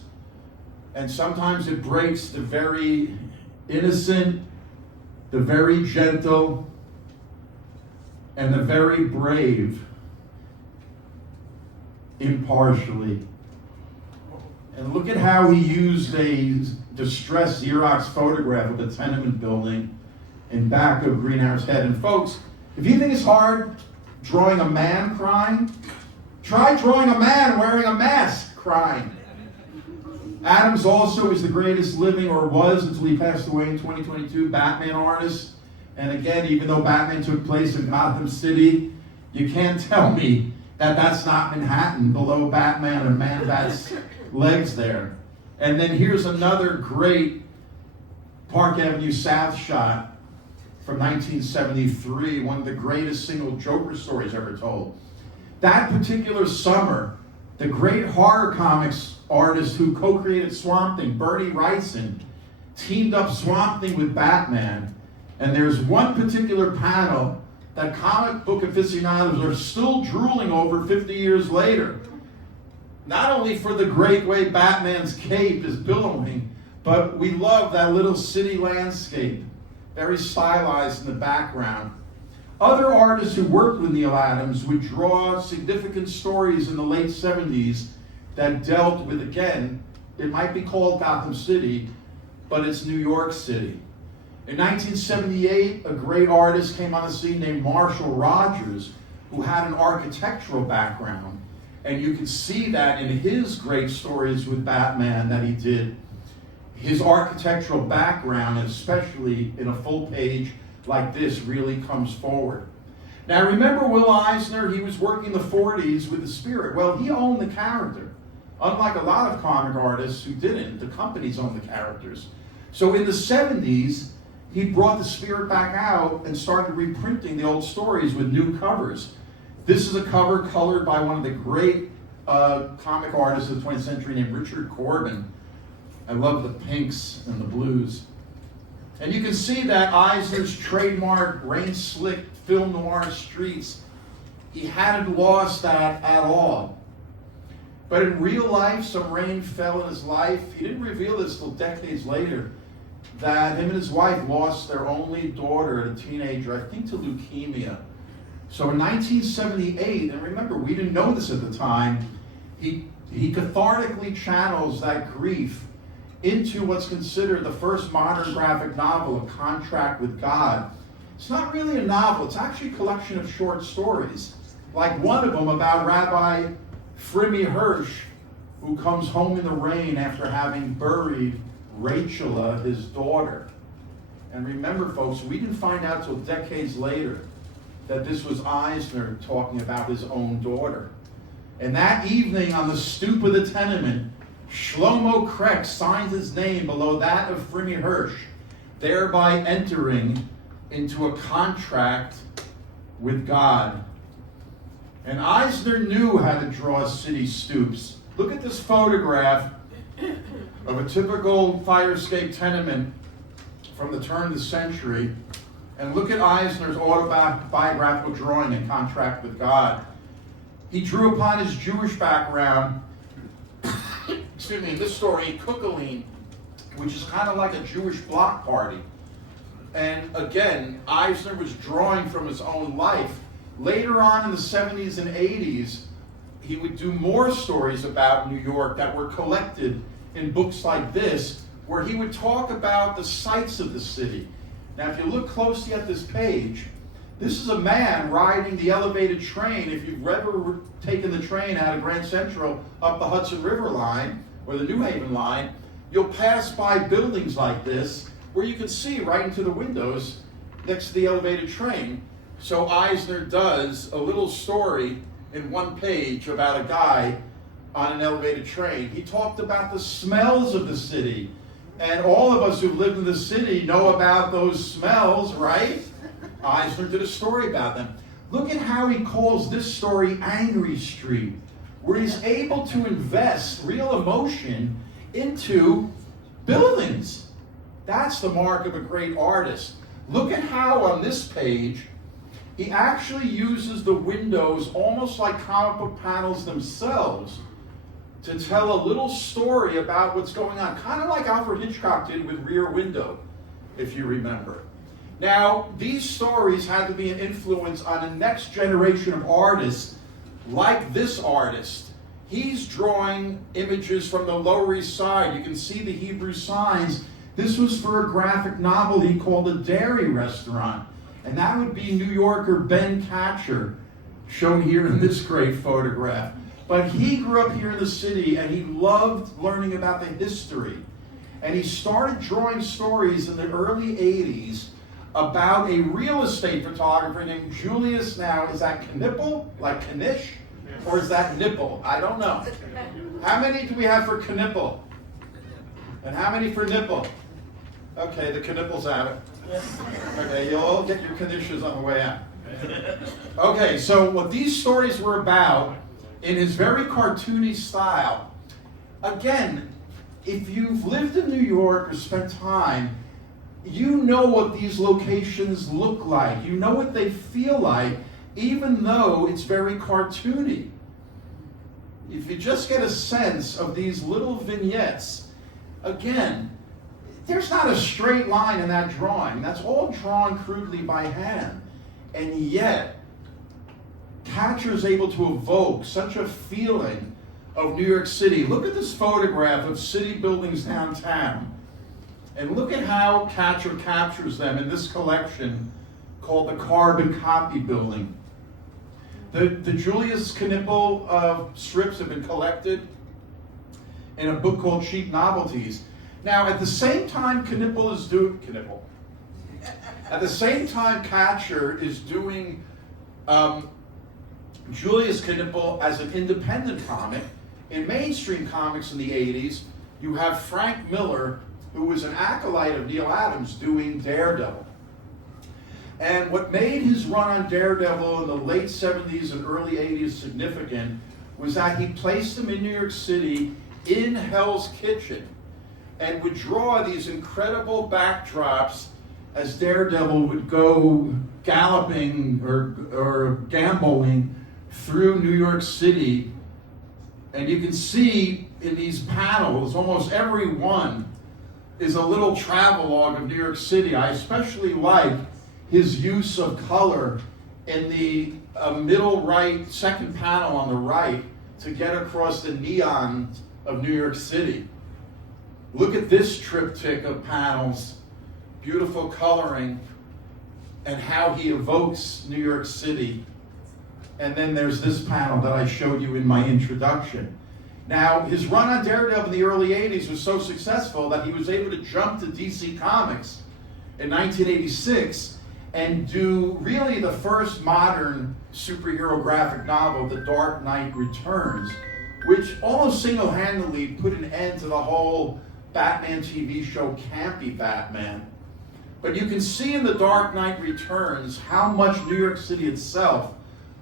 and sometimes it breaks the very innocent, the very gentle, and the very brave impartially. And look at how he used a distressed Xerox photograph of a tenement building in back of Greenhouse Head. And folks, if you think it's hard drawing a man crying, try drawing a man wearing a mask crying. Adams also is the greatest living, or was until he passed away in 2022, Batman artist. And again, even though Batman took place in Gotham City, you can't tell me that that's not Manhattan below Batman and Man-Bat's legs there. And then here's another great Park Avenue South shot from 1973, one of the greatest single Joker stories ever told. That particular summer, the great horror comics artist who co-created Swamp Thing, Bernie Wrightson, teamed up Swamp Thing with Batman. And there's one particular panel that comic book aficionados are still drooling over 50 years later. Not only for the great way Batman's cape is billowing, but we love that little city landscape, very stylized in the background. Other artists who worked with Neal Adams would draw significant stories in the late 70s that dealt with, again, it might be called Gotham City, but it's New York City. In 1978, a great artist came on the scene named Marshall Rogers, who had an architectural background. And you can see that in his great stories with Batman that he did. His architectural background, especially in a full page like this, really comes forward. Now remember Will Eisner, he was working the 40s with the Spirit. Well, he owned the character. Unlike a lot of comic artists who didn't, the companies owned the characters. So in the 70s, he brought the Spirit back out and started reprinting the old stories with new covers. This is a cover colored by one of the great comic artists of the 20th century named Richard Corbin. I love the pinks and the blues. And you can see that Eisner's trademark rain-slicked film noir streets, he hadn't lost that at all. But in real life, some rain fell in his life. He didn't reveal this till decades later, that him and his wife lost their only daughter, a teenager, I think to leukemia. So in 1978, and remember, we didn't know this at the time, he cathartically channels that grief into what's considered the first modern graphic novel, A Contract with God. It's not really a novel, it's actually a collection of short stories. Like one of them about Rabbi Frimmy Hirsch, who comes home in the rain after having buried Rachel, his daughter. And remember, folks, we didn't find out till decades later that this was Eisner talking about his own daughter. And that evening on the stoop of the tenement, Shlomo Kreck signed his name below that of Frimmy Hirsch, thereby entering into a contract with God. And Eisner knew how to draw city stoops. Look at this photograph of a typical fire-escape tenement from the turn of the century. And look at Eisner's autobiographical drawing, In Contract with God. He drew upon his Jewish background, excuse me, in this story, Kukulin, which is kind of like a Jewish block party. And again, Eisner was drawing from his own life. Later on in the 70s and 80s, he would do more stories about New York that were collected in books like this, where he would talk about the sights of the city. Now, if you look closely at this page, this is a man riding the elevated train. If you've ever taken the train out of Grand Central up the Hudson River line, or the New Haven line, you'll pass by buildings like this, where you can see right into the windows next to the elevated train. So Eisner does a little story in one page about a guy on an elevated train. He talked about the smells of the city. And all of us who've lived in the city know about those smells, right? Eisner did a story about them. Look at how he calls this story Angry Street, where he's able to invest real emotion into buildings. That's the mark of a great artist. Look at how on this page, he actually uses the windows almost like comic book panels themselves to tell a little story about what's going on, kind of like Alfred Hitchcock did with Rear Window, if you remember. Now, these stories had to be an influence on the next generation of artists, like this artist. He's drawing images from the Lower East Side. You can see the Hebrew signs. This was for a graphic novel he called A Dairy Restaurant. And that would be New Yorker Ben Katcher, shown here in this great photograph. But he grew up here in the city, and he loved learning about the history. And he started drawing stories in the early 80s about a real estate photographer named Julius. Now, is that Knipple, like Knish? Or is that Nipple? I don't know. How many do we have for Knipple? And how many for Nipple? Okay, the Knipples have it. Okay, you'll all get your Knishes on the way out. Okay, so what these stories were about, in his very cartoony style, again, if you've lived in New York or spent time, you know what these locations look like. You know what they feel like, even though it's very cartoony. If you just get a sense of these little vignettes, again, there's not a straight line in that drawing. That's all drawn crudely by hand. And yet, Katcher is able to evoke such a feeling of New York City. Look at this photograph of city buildings downtown. And look at how Katcher captures them in this collection called the Carbon Copy Building. The Julius Knipple strips have been collected in a book called Cheap Novelties. Now, at the same time at the same time Katcher is doing Julius Knipple as an independent comic, in mainstream comics in the 80s, you have Frank Miller, who was an acolyte of Neil Adams, doing Daredevil. And what made his run on Daredevil in the late 70s and early 80s significant was that he placed him in New York City in Hell's Kitchen and would draw these incredible backdrops as Daredevil would go galloping or gamboling through New York City. And you can see in these panels, almost every one is a little travelogue of New York City. I especially like his use of color in the middle right, second panel on the right, to get across the neon of New York City. Look at this triptych of panels, beautiful coloring, and how he evokes New York City. And then there's this panel that I showed you in my introduction. Now, his run on Daredevil in the early 80s was so successful that he was able to jump to DC Comics in 1986 and do really the first modern superhero graphic novel, The Dark Knight Returns, which almost single-handedly put an end to the whole Batman TV show campy Batman. But you can see in The Dark Knight Returns how much New York City itself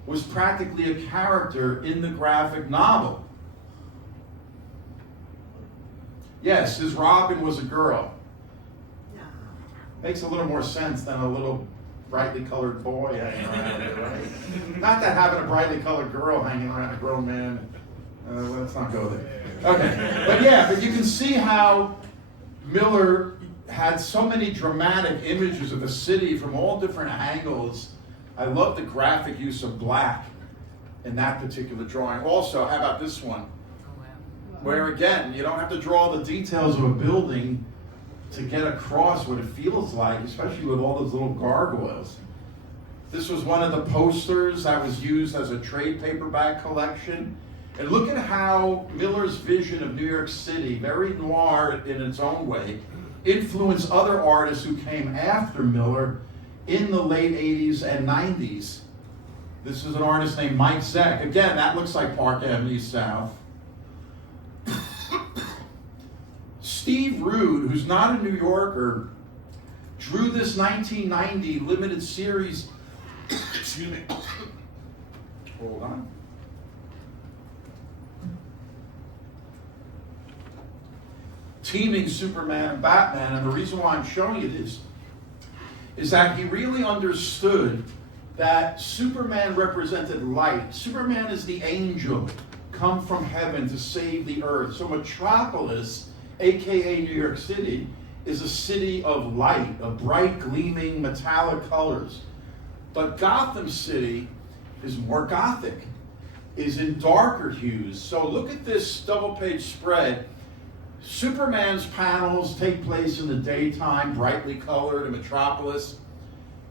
was practically a character in the graphic novel. Yes, his Robin was a girl. Makes a little more sense than a little brightly colored boy hanging around here, right? Not that having a brightly colored girl hanging around a grown man. Let's not go there. Okay, but you can see how Miller had so many dramatic images of the city from all different angles. I love the graphic use of black in that particular drawing. Also, how about this one? Where again, you don't have to draw the details of a building to get across what it feels like, especially with all those little gargoyles. This was one of the posters that was used as a trade paperback collection. And look at how Miller's vision of New York City, very noir in its own way, influenced other artists who came after Miller in the late 80s and 90s. This is an artist named Mike Zeck. Again, that looks like Park Avenue South. Steve Rude, who's not a New Yorker, drew this 1990 limited series. Excuse me. Hold on. Teaming Superman and Batman, and the reason why I'm showing you this is that he really understood that Superman represented light. Superman is the angel come from heaven to save the earth. So Metropolis, aka New York City, is a city of light, of bright, gleaming, metallic colors. But Gotham City is more gothic, is in darker hues. So look at this double-page spread. Superman's panels take place in the daytime, brightly colored in Metropolis,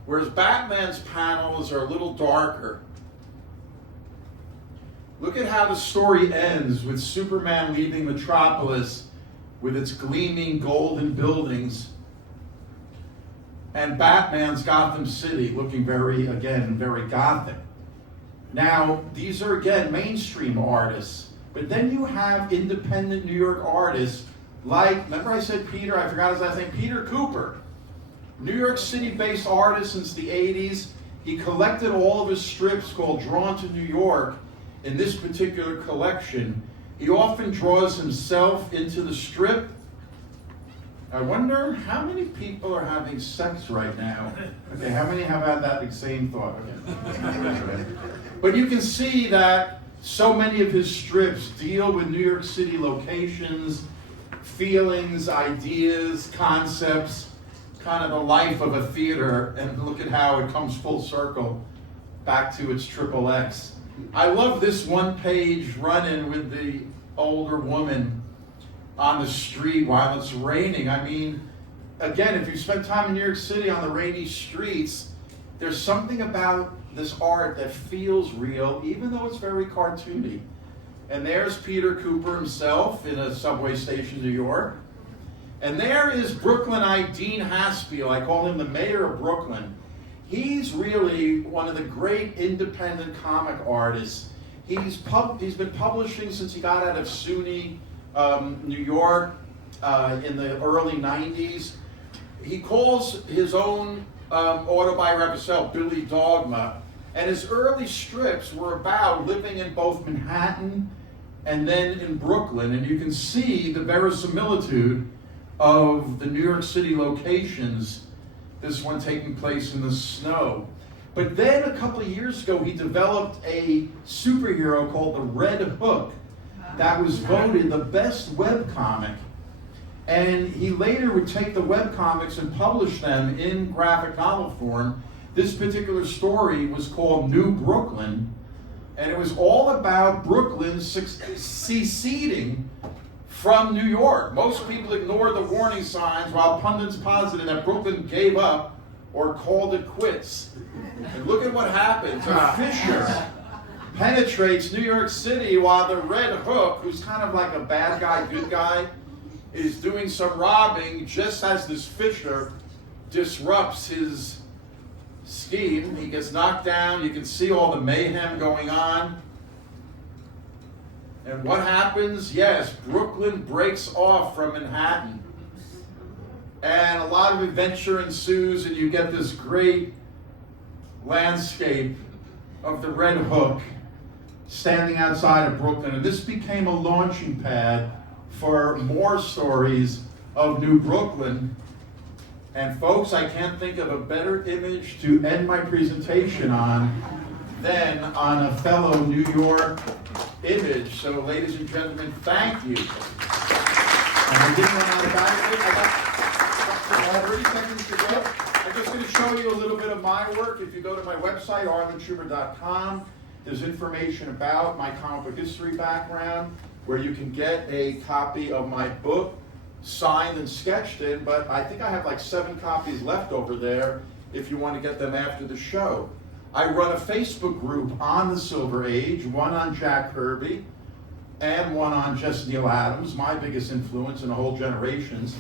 whereas Batman's panels are a little darker. Look at how the story ends with Superman leaving Metropolis with its gleaming golden buildings, and Batman's Gotham City looking very gothic. Now, these are, again, mainstream artists, but then you have independent New York artists like, remember I said Peter, I forgot his last name, Peter Cooper. New York City-based artist since the 80s. He collected all of his strips called Drawn to New York in this particular collection. He often draws himself into the strip. I wonder how many people are having sex right now. Okay, how many have had that same thought? Okay. But you can see that so many of his strips deal with New York City locations, feelings, ideas, concepts, kind of the life of a theater, and look at how it comes full circle back to its XXX. I love this one-page run-in with the older woman on the street while it's raining. I mean, again, if you spend time in New York City on the rainy streets, there's something about this art that feels real, even though it's very cartoony. And there's Peter Cooper himself in a subway station in New York. And there is Brooklynite Dean Haspiel. I call him the mayor of Brooklyn. He's really one of the great independent comic artists. He's been publishing since he got out of SUNY, New York, in the early 90s. He calls his own autobiography himself Billy Dogma. And his early strips were about living in both Manhattan and then in Brooklyn. And you can see the verisimilitude of the New York City locations, this one taking place in the snow. But then a couple of years ago, he developed a superhero called the Red Hook that was voted the best webcomic. And he later would take the webcomics and publish them in graphic novel form. This particular story was called New Brooklyn, and it was all about Brooklyn seceding from New York. Most people ignored the warning signs, while pundits posited that Brooklyn gave up or called it quits. And look at what happens. A fissure penetrates New York City while the Red Hook, who's kind of like a bad guy, good guy, is doing some robbing just as this fissure disrupts his scheme. He gets knocked down. You can see all the mayhem going on. And what happens? Yes, Brooklyn breaks off from Manhattan. And a lot of adventure ensues, and you get this great landscape of the Red Hook standing outside of Brooklyn. And this became a launching pad for more stories of New Brooklyn. And folks, I can't think of a better image to end my presentation on than on a fellow New York image. So ladies and gentlemen, thank you. And I didn't run out of time. I got 30 seconds to go. I'm just going to show you a little bit of my work. If you go to my website, arlenschumer.com, there's information about my comic book history background, where you can get a copy of my book signed and sketched in, but I think I have like 7 copies left over there if you want to get them after the show. I run a Facebook group on the Silver Age, one on Jack Kirby and one on Jesse Neal Adams, my biggest influence in a whole generations.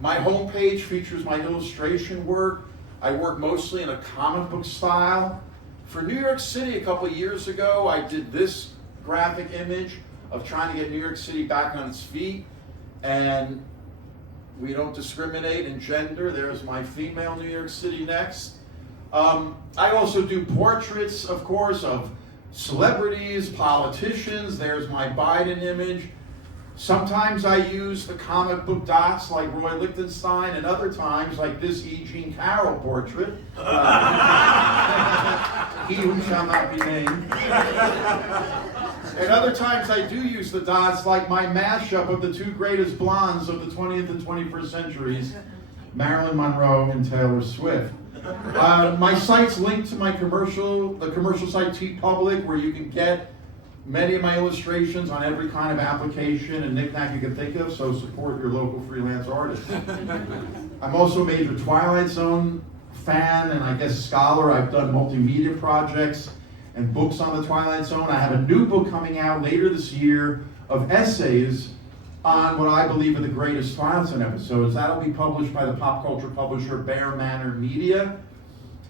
My homepage features my illustration work. I work mostly in a comic book style. For New York City a couple of years ago, I did this graphic image of trying to get New York City back on its feet. And we don't discriminate in gender. There's my female New York City next. I also do portraits, of course, of celebrities, politicians. There's my Biden image. Sometimes I use the comic book dots like Roy Lichtenstein, and other times like this E. Jean Carroll portrait. He who shall not be named. And other times I do use the dots like my mashup of the two greatest blondes of the 20th and 21st centuries, Marilyn Monroe and Taylor Swift. My site's linked to the commercial site TeePublic, where you can get many of my illustrations on every kind of application and knick-knack you can think of, so support your local freelance artists. I'm also a major Twilight Zone fan and I guess scholar. I've done multimedia projects and books on the Twilight Zone. I have a new book coming out later this year of essays on what I believe are the greatest Twilight Zone episodes. That'll be published by the pop culture publisher Bear Manor Media.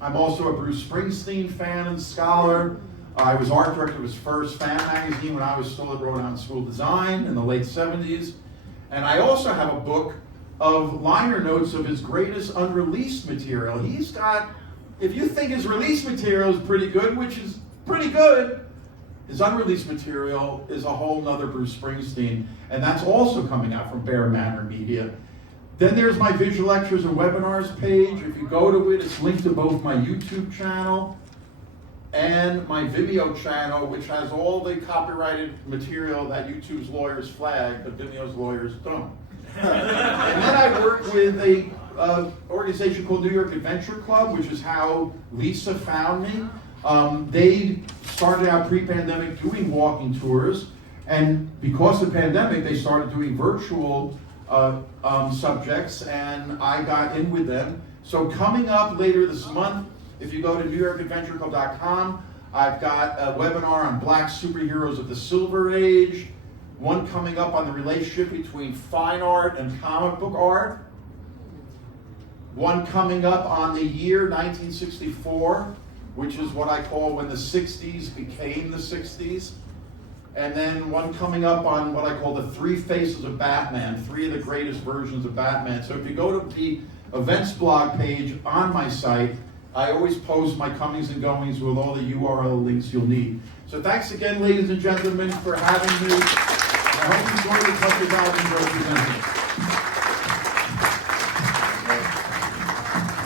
I'm also a Bruce Springsteen fan and scholar. I was art director of his first fan magazine when I was still at Rhode Island School of Design in the late 70s. And I also have a book of liner notes of his greatest unreleased material. He's got, if you think his released material is pretty good, which is pretty good, his unreleased material is a whole nother Bruce Springsteen. And that's also coming out from Bear Manor Media. Then there's my visual lectures and webinars page. If you go to it, it's linked to both my YouTube channel and my Vimeo channel, which has all the copyrighted material that YouTube's lawyers flag, but Vimeo's lawyers don't. And then I work with a organization called New York Adventure Club, which is how Lisa found me. They started out pre-pandemic doing walking tours, and because of the pandemic, they started doing virtual subjects, and I got in with them. So coming up later this month, if you go to NewYorkAdventureClub.com, I've got a webinar on Black superheroes of the Silver Age, one coming up on the relationship between fine art and comic book art, one coming up on the year 1964, which is what I call when the 60s became the 60s, and then one coming up on what I call the three faces of Batman, three of the greatest versions of Batman. So if you go to the events blog page on my site, I always post my comings and goings with all the URL links you'll need. So thanks again, ladies and gentlemen, for having me. I hope you enjoyed the Country Valley represented.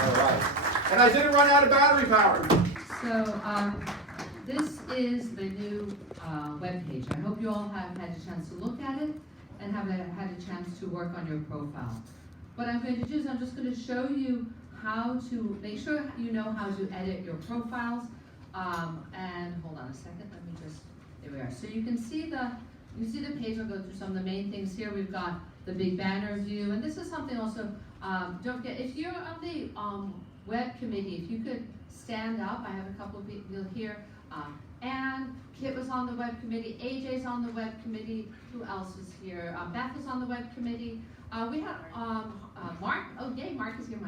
All right. And I didn't run out of battery power. So this is the new webpage. I hope you all have had a chance to look at it and have had a chance to work on your profile. What I'm going to do is I'm just going to show you how to make sure you know how to edit your profiles. And hold on a second, let me just, there we are. So you can see the page. I'll go through some of the main things here. We've got the big banner view, and this is something also, don't forget, if you're on the web committee, if you could stand up. I have a couple of people here. Anne, Kit was on the web committee, AJ's on the web committee. Who else is here? Beth is on the web committee. We have Mark. Oh, yay, Mark is here.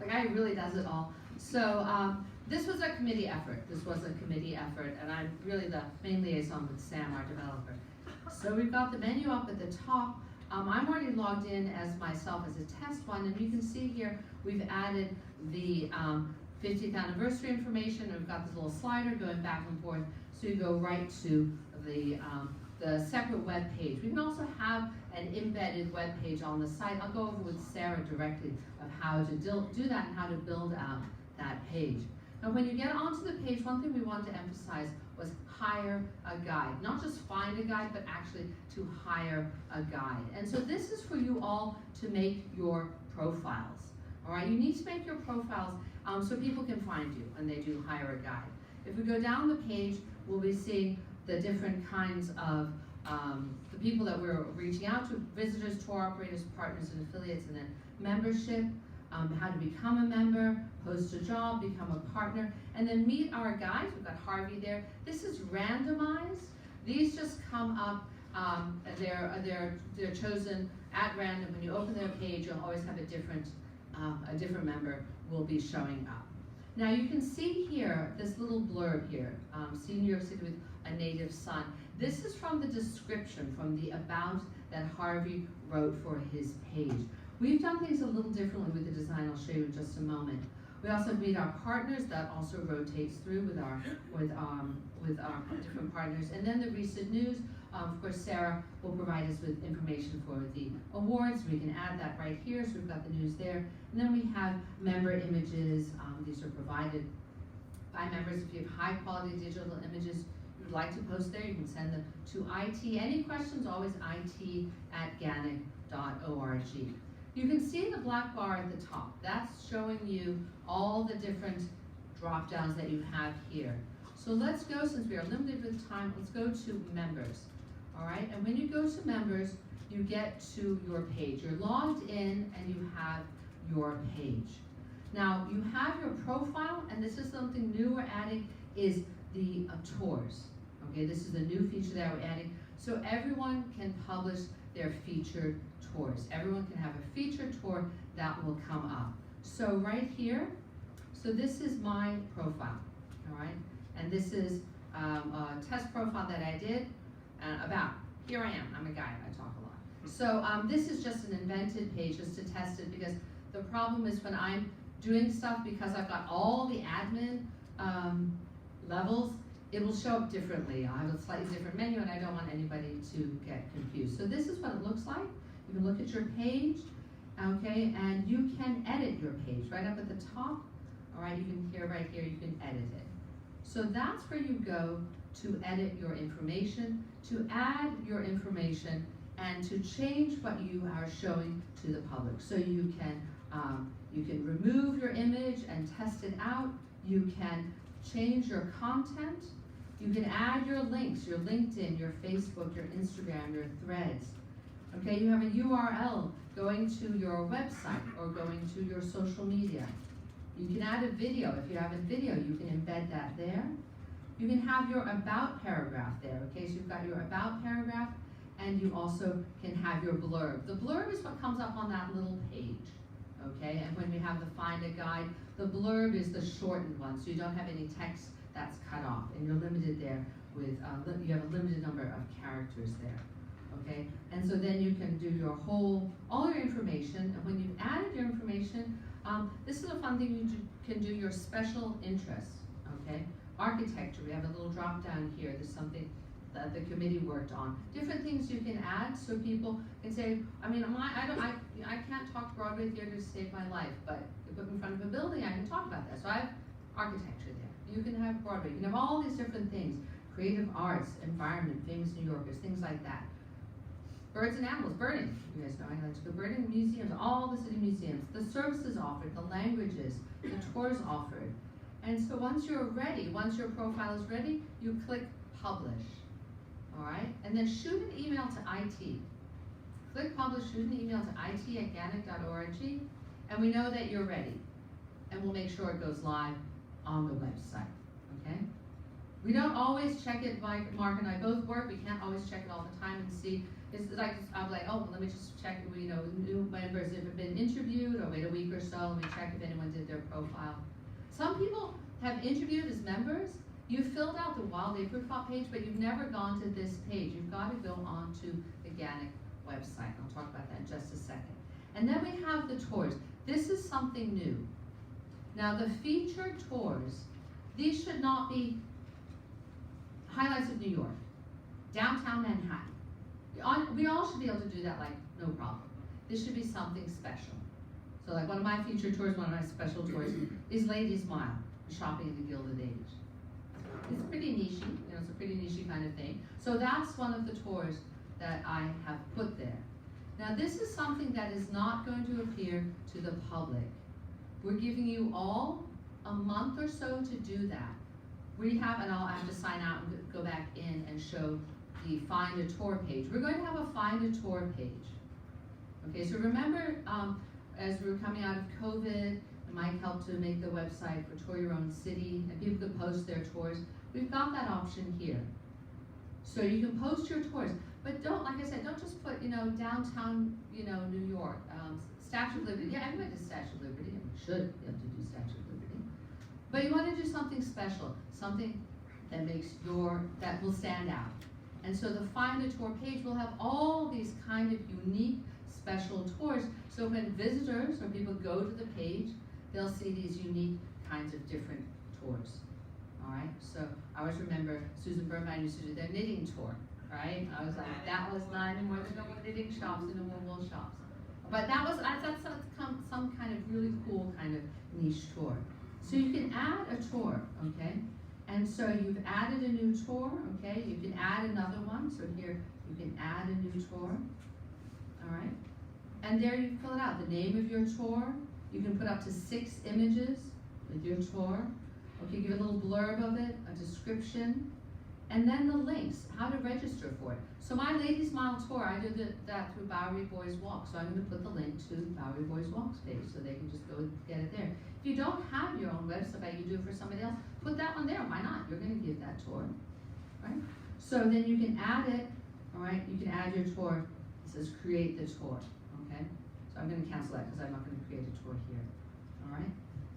The guy who really does it all. So this was a committee effort. And I'm really the main liaison with Sam, our developer. So we've got the menu up at the top. I'm already logged in as myself as a test one, and you can see here we've added the 50th anniversary information. We've got this little slider going back and forth, so you go right to the separate web page. We can also have an embedded web page on the site. I'll go over with Sarah directly of how to do that and how to build out that page. Now, when you get onto the page, one thing we wanted to emphasize was hire a guide. Not just find a guide, but actually to hire a guide. And so this is for you all to make your profiles. All right, you need to make your profiles so people can find you when they do hire a guide. If we go down the page, we'll be seeing the different kinds of the people that we're reaching out to: visitors, tour operators, partners, and affiliates, and then membership, how to become a member, post a job, become a partner, and then meet our guides. We've got Harvey there. This is randomized. These just come up. They're chosen at random. When you open their page, you'll always have a different member will be showing up. Now you can see here this little blurb here. See New York City with a native son. This is from the description, from the about that Harvey wrote for his page. We've done things a little differently with the design. I'll show you in just a moment. We also meet our partners. That also rotates through with our different partners. And then the recent news. Of course, Sarah will provide us with information for the awards. We can add that right here, so we've got the news there. And then we have member images. These are provided by members. If you have high quality digital images you would like to post there, you can send them to IT. Any questions, always it@ganyc.org. You can see the black bar at the top. That's showing you all the different drop downs that you have here. So let's go, since we are limited with time, let's go to members. All right, and when you go to members, you get to your page. You're logged in and you have your page. Now, you have your profile, and this is something new we're adding, is the tours. Okay, this is the new feature that we're adding. So everyone can publish their featured tours. Everyone can have a featured tour that will come up. So right here, so this is my profile, all right? And this is a test profile that I did about, here I am, I'm a guy, I talk a lot. So this is just an invented page just to test it, because the problem is when I'm doing stuff, because I've got all the admin levels, it will show up differently. I have a slightly different menu and I don't want anybody to get confused. So this is what it looks like. You can look at your page, okay, and you can edit your page right up at the top. All right, you can here, right here, you can edit it. So that's where you go to edit your information, to add your information, and to change what you are showing to the public. So you can remove your image and test it out. You can change your content. You can add your links, your LinkedIn, your Facebook, your Instagram, your threads. Okay, you have a URL going to your website or going to your social media. You can add a video. If you have a video, you can embed that there. You can have your about paragraph there, okay? So you've got your about paragraph, and you also can have your blurb. The blurb is what comes up on that little page, okay? And when we have the Find a Guide, the blurb is the shortened one, so you don't have any text that's cut off, and you're limited there with, you have a limited number of characters there, okay? And so then you can do your all your information, and when you've added your information, this is a fun thing, you can do your special interests, okay? Architecture, we have a little drop down here. There's something that the committee worked on. Different things you can add so people can say, I mean, I can't talk Broadway theater to save my life, but if put me in front of a building, I can talk about that. So I have architecture there. You can have Broadway. You can have all these different things. Creative arts, environment, famous New Yorkers, things like that. Birds and animals, birding. You guys know I like to go birding, museums, all the city museums, the services offered, the languages, the tours offered. And so once you're ready, once your profile is ready, you click publish, all right? And then shoot an email to IT. Click publish, shoot an email to it@ganyc.org, and we know that you're ready. And we'll make sure it goes live on the website, okay? We don't always check it, Mark and I both work, we can't always check it all the time and see. It's like, I'm like, oh, well, let me just check, new members have been interviewed, or wait a week or so, let me check if anyone did their profile. Some people have interviewed as members. You filled out the Wild Day profile page, but you've never gone to this page. You've got to go onto the GANYC website. I'll talk about that in just a second. And then we have the tours. This is something new. Now the featured tours, these should not be highlights of New York, downtown Manhattan. We all should be able to do that like no problem. This should be something special. So like one of my featured tours, one of my special tours is Ladies Mile, shopping in the Gilded Age. It's pretty nichey, it's a pretty nichey kind of thing. So that's one of the tours that I have put there. Now this is something that is not going to appear to the public. We're giving you all a month or so to do that. We have, and I'll have to sign out and go back in and show the Find a Tour page. We're going to have a Find a Tour page. Okay, so remember, as we were coming out of COVID, Mike helped to make the website for Tour Your Own City, and people could post their tours. We've got that option here. So you can post your tours, but don't, like I said, don't just put, downtown, New York, Statue of Liberty. Yeah, everybody does Statue of Liberty, and we should be able to do Statue of Liberty. But you want to do something special, something that that will stand out. And so the Find a Tour page will have all these kind of unique special tours. So when visitors or people go to the page, they'll see these unique kinds of different tours. All right, so I always remember Susan Birnbaum used to do their knitting tour, right? I was like, that was not anymore, there's no more knitting shops and no more wool shops. But that was, I thought some kind of really cool kind of niche tour. So you can add a tour, okay? And so you've added a new tour, okay? You can add another one, so here you can add a new tour, all right? And there you fill it out, the name of your tour. You can put up to 6 images with your tour. Okay, give a little blurb of it, a description, and then the links, how to register for it. So my Ladies Mile tour, I did that through Bowery Boys Walk, so I'm going to put the link to Bowery Boys Walk's page so they can just go get it there. If you don't have your own website, you do it for somebody else, put that one there. Why not? You're going to give that tour, right? So then you can add it, all right? You can add your tour. It says create the tour, okay? So I'm going to cancel that because I'm not going to create a tour here, all right?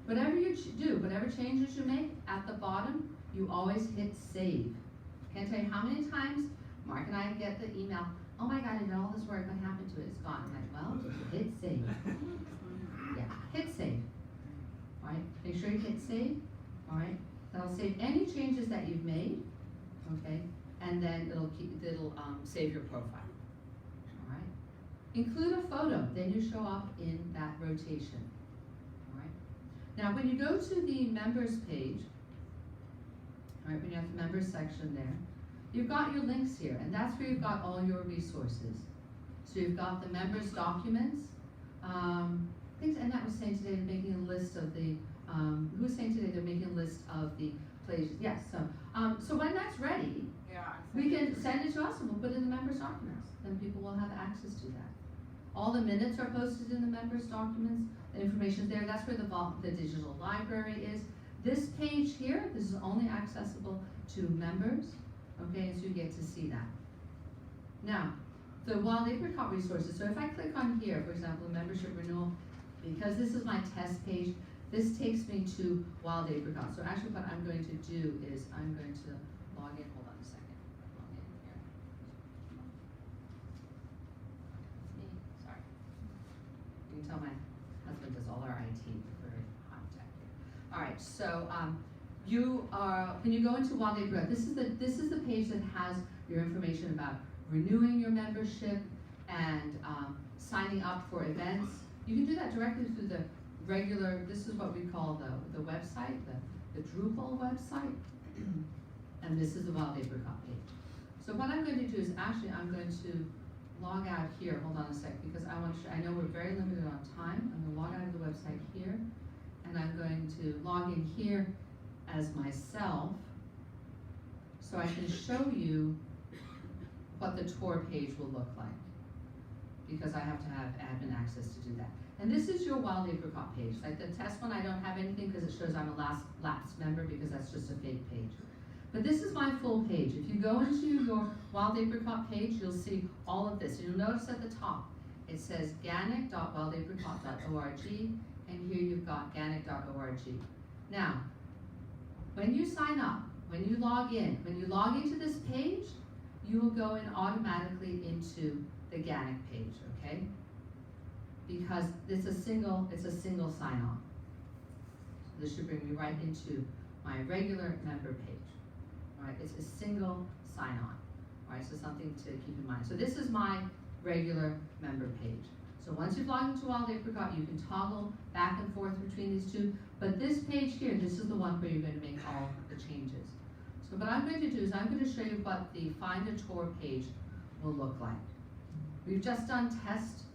Whatever you do, whatever changes you make, at the bottom, you always hit save. Can't tell you how many times Mark and I get the email, oh my God, I did all this work, what happened to it? It's gone. I'm like, well, hit save. Yeah, hit save. All right, make sure you hit save. All right, that'll save any changes that you've made. Okay, and then it'll save your profile. All right, include a photo, then you show up in that rotation. All right, now when you go to the members page, all right, when you have the members section there, you've got your links here, and that's where you've got all your resources. So you've got the members' documents. I think Annette was saying today they're making a list of the, who was saying today they're making a list of the places? Yes, so when that's ready, we can send it to us and we'll put it in the members' documents. Then people will have access to that. All the minutes are posted in the members' documents. The information's there. That's where the digital library is. This page here, this is only accessible to members, okay, so you get to see that. Now, the Wild Apricot resources, so if I click on here, for example, membership renewal, because this is my test page, this takes me to Wild Apricot. So actually what I'm going to do is I'm going to log in, hold on a second, log in here. Me, sorry. You can tell my husband does all our IT, we're very hot tech here. All right, so when you go into Wild Apricot, this is the page that has your information about renewing your membership and signing up for events. You can do that directly through the regular, this is what we call the website, the Drupal website, and this is the Wild Apricot page. So what I'm going to do is actually I'm going to log out here, hold on a sec, because I know we're very limited on time. I'm going to log out of the website here, and I'm going to log in here as myself, so I can show you what the tour page will look like, because I have to have admin access to do that. And this is your Wild Apricot page. Like the test one, I don't have anything because it shows I'm a lapsed member because that's just a fake page. But this is my full page. If you go into your Wild Apricot page, you'll see all of this. You'll notice at the top, it says GANYC.wildapricot.org, and here you've got GANYC.org. Now, when you sign up, when you log into this page, you will go in automatically into the GANYC page, okay? Because it's a single sign-on. So this should bring me right into my regular member page. All right, it's a single sign-on. All right, so something to keep in mind. So this is my regular member page. So once you've logged into Wild Apricot, you can toggle back and forth between these two. But this page here, this is the one where you're going to make all the changes. So what I'm going to do is I'm going to show you what the Find a Tour page will look like. We've just done a test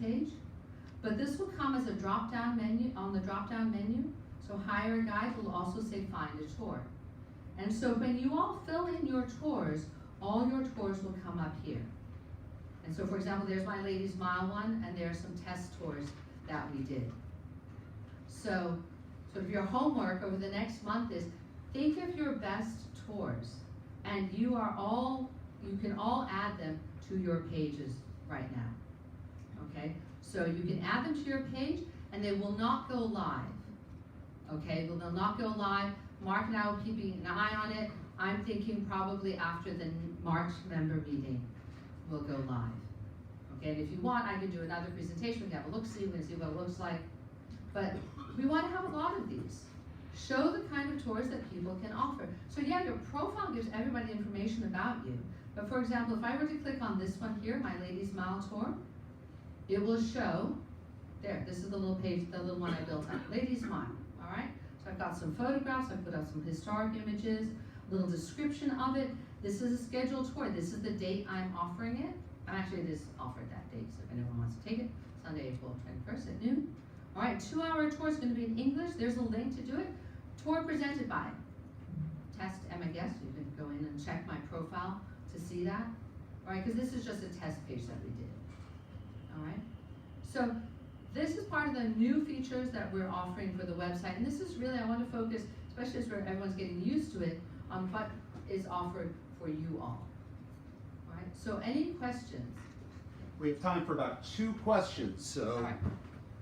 page, but this will come as a drop-down menu, on the drop-down menu. So Hire a Guide will also say Find a Tour. And so when you all fill in your tours, all your tours will come up here. And so for example, there's my Ladies Mile one, and there are some test tours that we did. So if your homework over the next month is, think of your best tours, and you can all add them to your pages right now, okay? So you can add them to your page, and they will not go live, okay? They'll not go live. Mark and I will keep an eye on it. I'm thinking probably after the March member meeting, we'll go live, okay? And if you want, I can do another presentation. We can have a look-see, we can see what it looks like. But we want to have a lot of these. show the kind of tours that people can offer. So yeah, your profile gives everybody information about you. But for example, if I were to click on this one here, my Ladies Mile tour, it will show, there, this is the little page, the little one I built up, Ladies Mile, all right? So I've got some photographs, I've put up some historic images, a little description of it. This is a scheduled tour. This is the date I'm offering it. And actually it is offered that date, so if anyone wants to take it, Sunday, April 21st at noon. All right, 2-hour tour is going to be in English. There's a link to do it. Tour presented by Test Emma Guest. You can go in and check my profile to see that. All right, because this is just a test page that we did. All right, so this is part of the new features that we're offering for the website. And this is really, I want to focus, especially as where everyone's getting used to it, on what is offered for you all. All right, so any questions? We have time for about 2 questions, so. All right.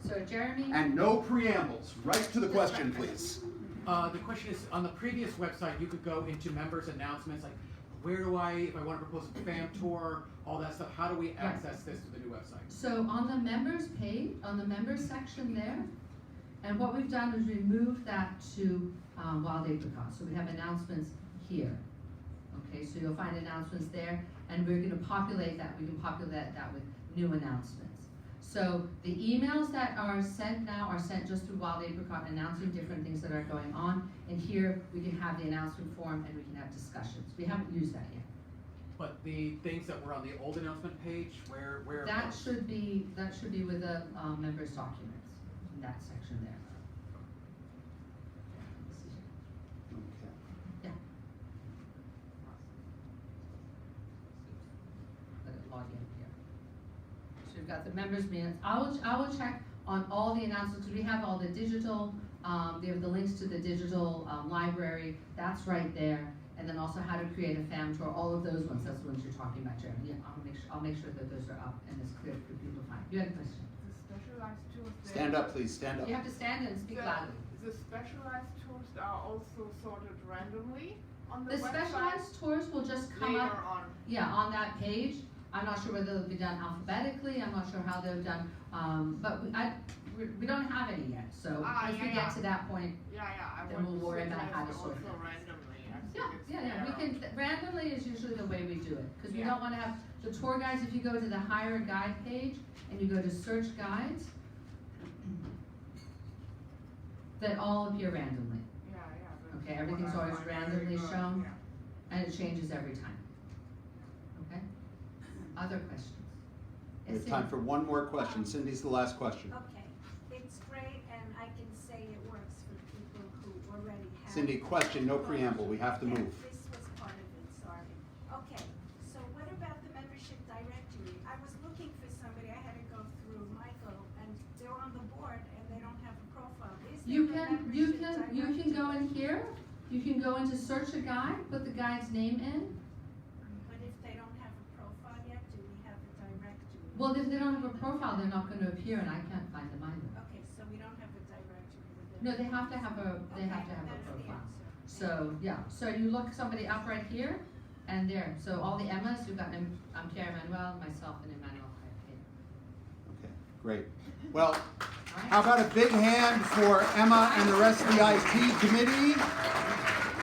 So Jeremy? And no preambles, right to the question, please. The question is, on the previous website, you could go into members' announcements, like where do I, if I want to propose a fam tour, all that stuff, how do we access this to the new website? So on the members page, on the members section there, and what we've done is removed that to Wild Apricot. So we have announcements here. Okay, so you'll find announcements there, and we're going to populate that. We can populate that with new announcements. So the emails that are sent now are sent just through Wild Apricot, announcing different things that are going on. And here we can have the announcement form and we can have discussions. We haven't used that yet. But the things that were on the old announcement page, where That should be with the members' documents in that section there. Yeah. Let it log in here. So we've got the members' minutes. I will check on all the announcements. We have all the digital. We have the links to the digital library. That's right there. And then also how to create a fam tour. All of those ones. That's the ones you're talking about, Jeremy. Yeah, I'll make sure that those are up and it's clear for people to find. You had a question? The specialized tours. Stand up, please, stand up. You have to stand and speak loudly. The specialized tours are also sorted randomly on the The website. specialized tours will just come Later up. on. Yeah, on that page. I'm not sure whether they'll be done alphabetically. I'm not sure how they're done. But we don't have any yet. So once we get to that point, then we'll worry about how to sort it. Yeah. We can randomly is usually the way we do it because we don't want to have the tour guides. If you go to the hire a guide page and you go to search guides, that all appear randomly. Okay, everything's always randomly shown, and it changes every time. Okay. Other questions? We have time for one more question. Cindy's the last question. Okay, it's great, and I can say it works for people who already have. Cindy, question, no preamble. We have to move. This was part of it, sorry. Okay, so what about the membership directory? I was looking for somebody, I had to go through Michael, and they're on the board, and they don't have a profile. Is there You a can go in here. You can go into search a guide, put the guide's name in. But if they don't have a profile yet, do we have a directory? Well, if they don't have a profile, they're not going to appear, and I can't find them either. Okay, so we don't have a directory with them. No, they have to have a profile. So yeah, so you look somebody up right here, and there. So all the Emmas, you've got I'm Pierre Emmanuel, myself, and Emmanuel. Okay, great. Well, how about a big hand for Emma and the rest of the IT committee?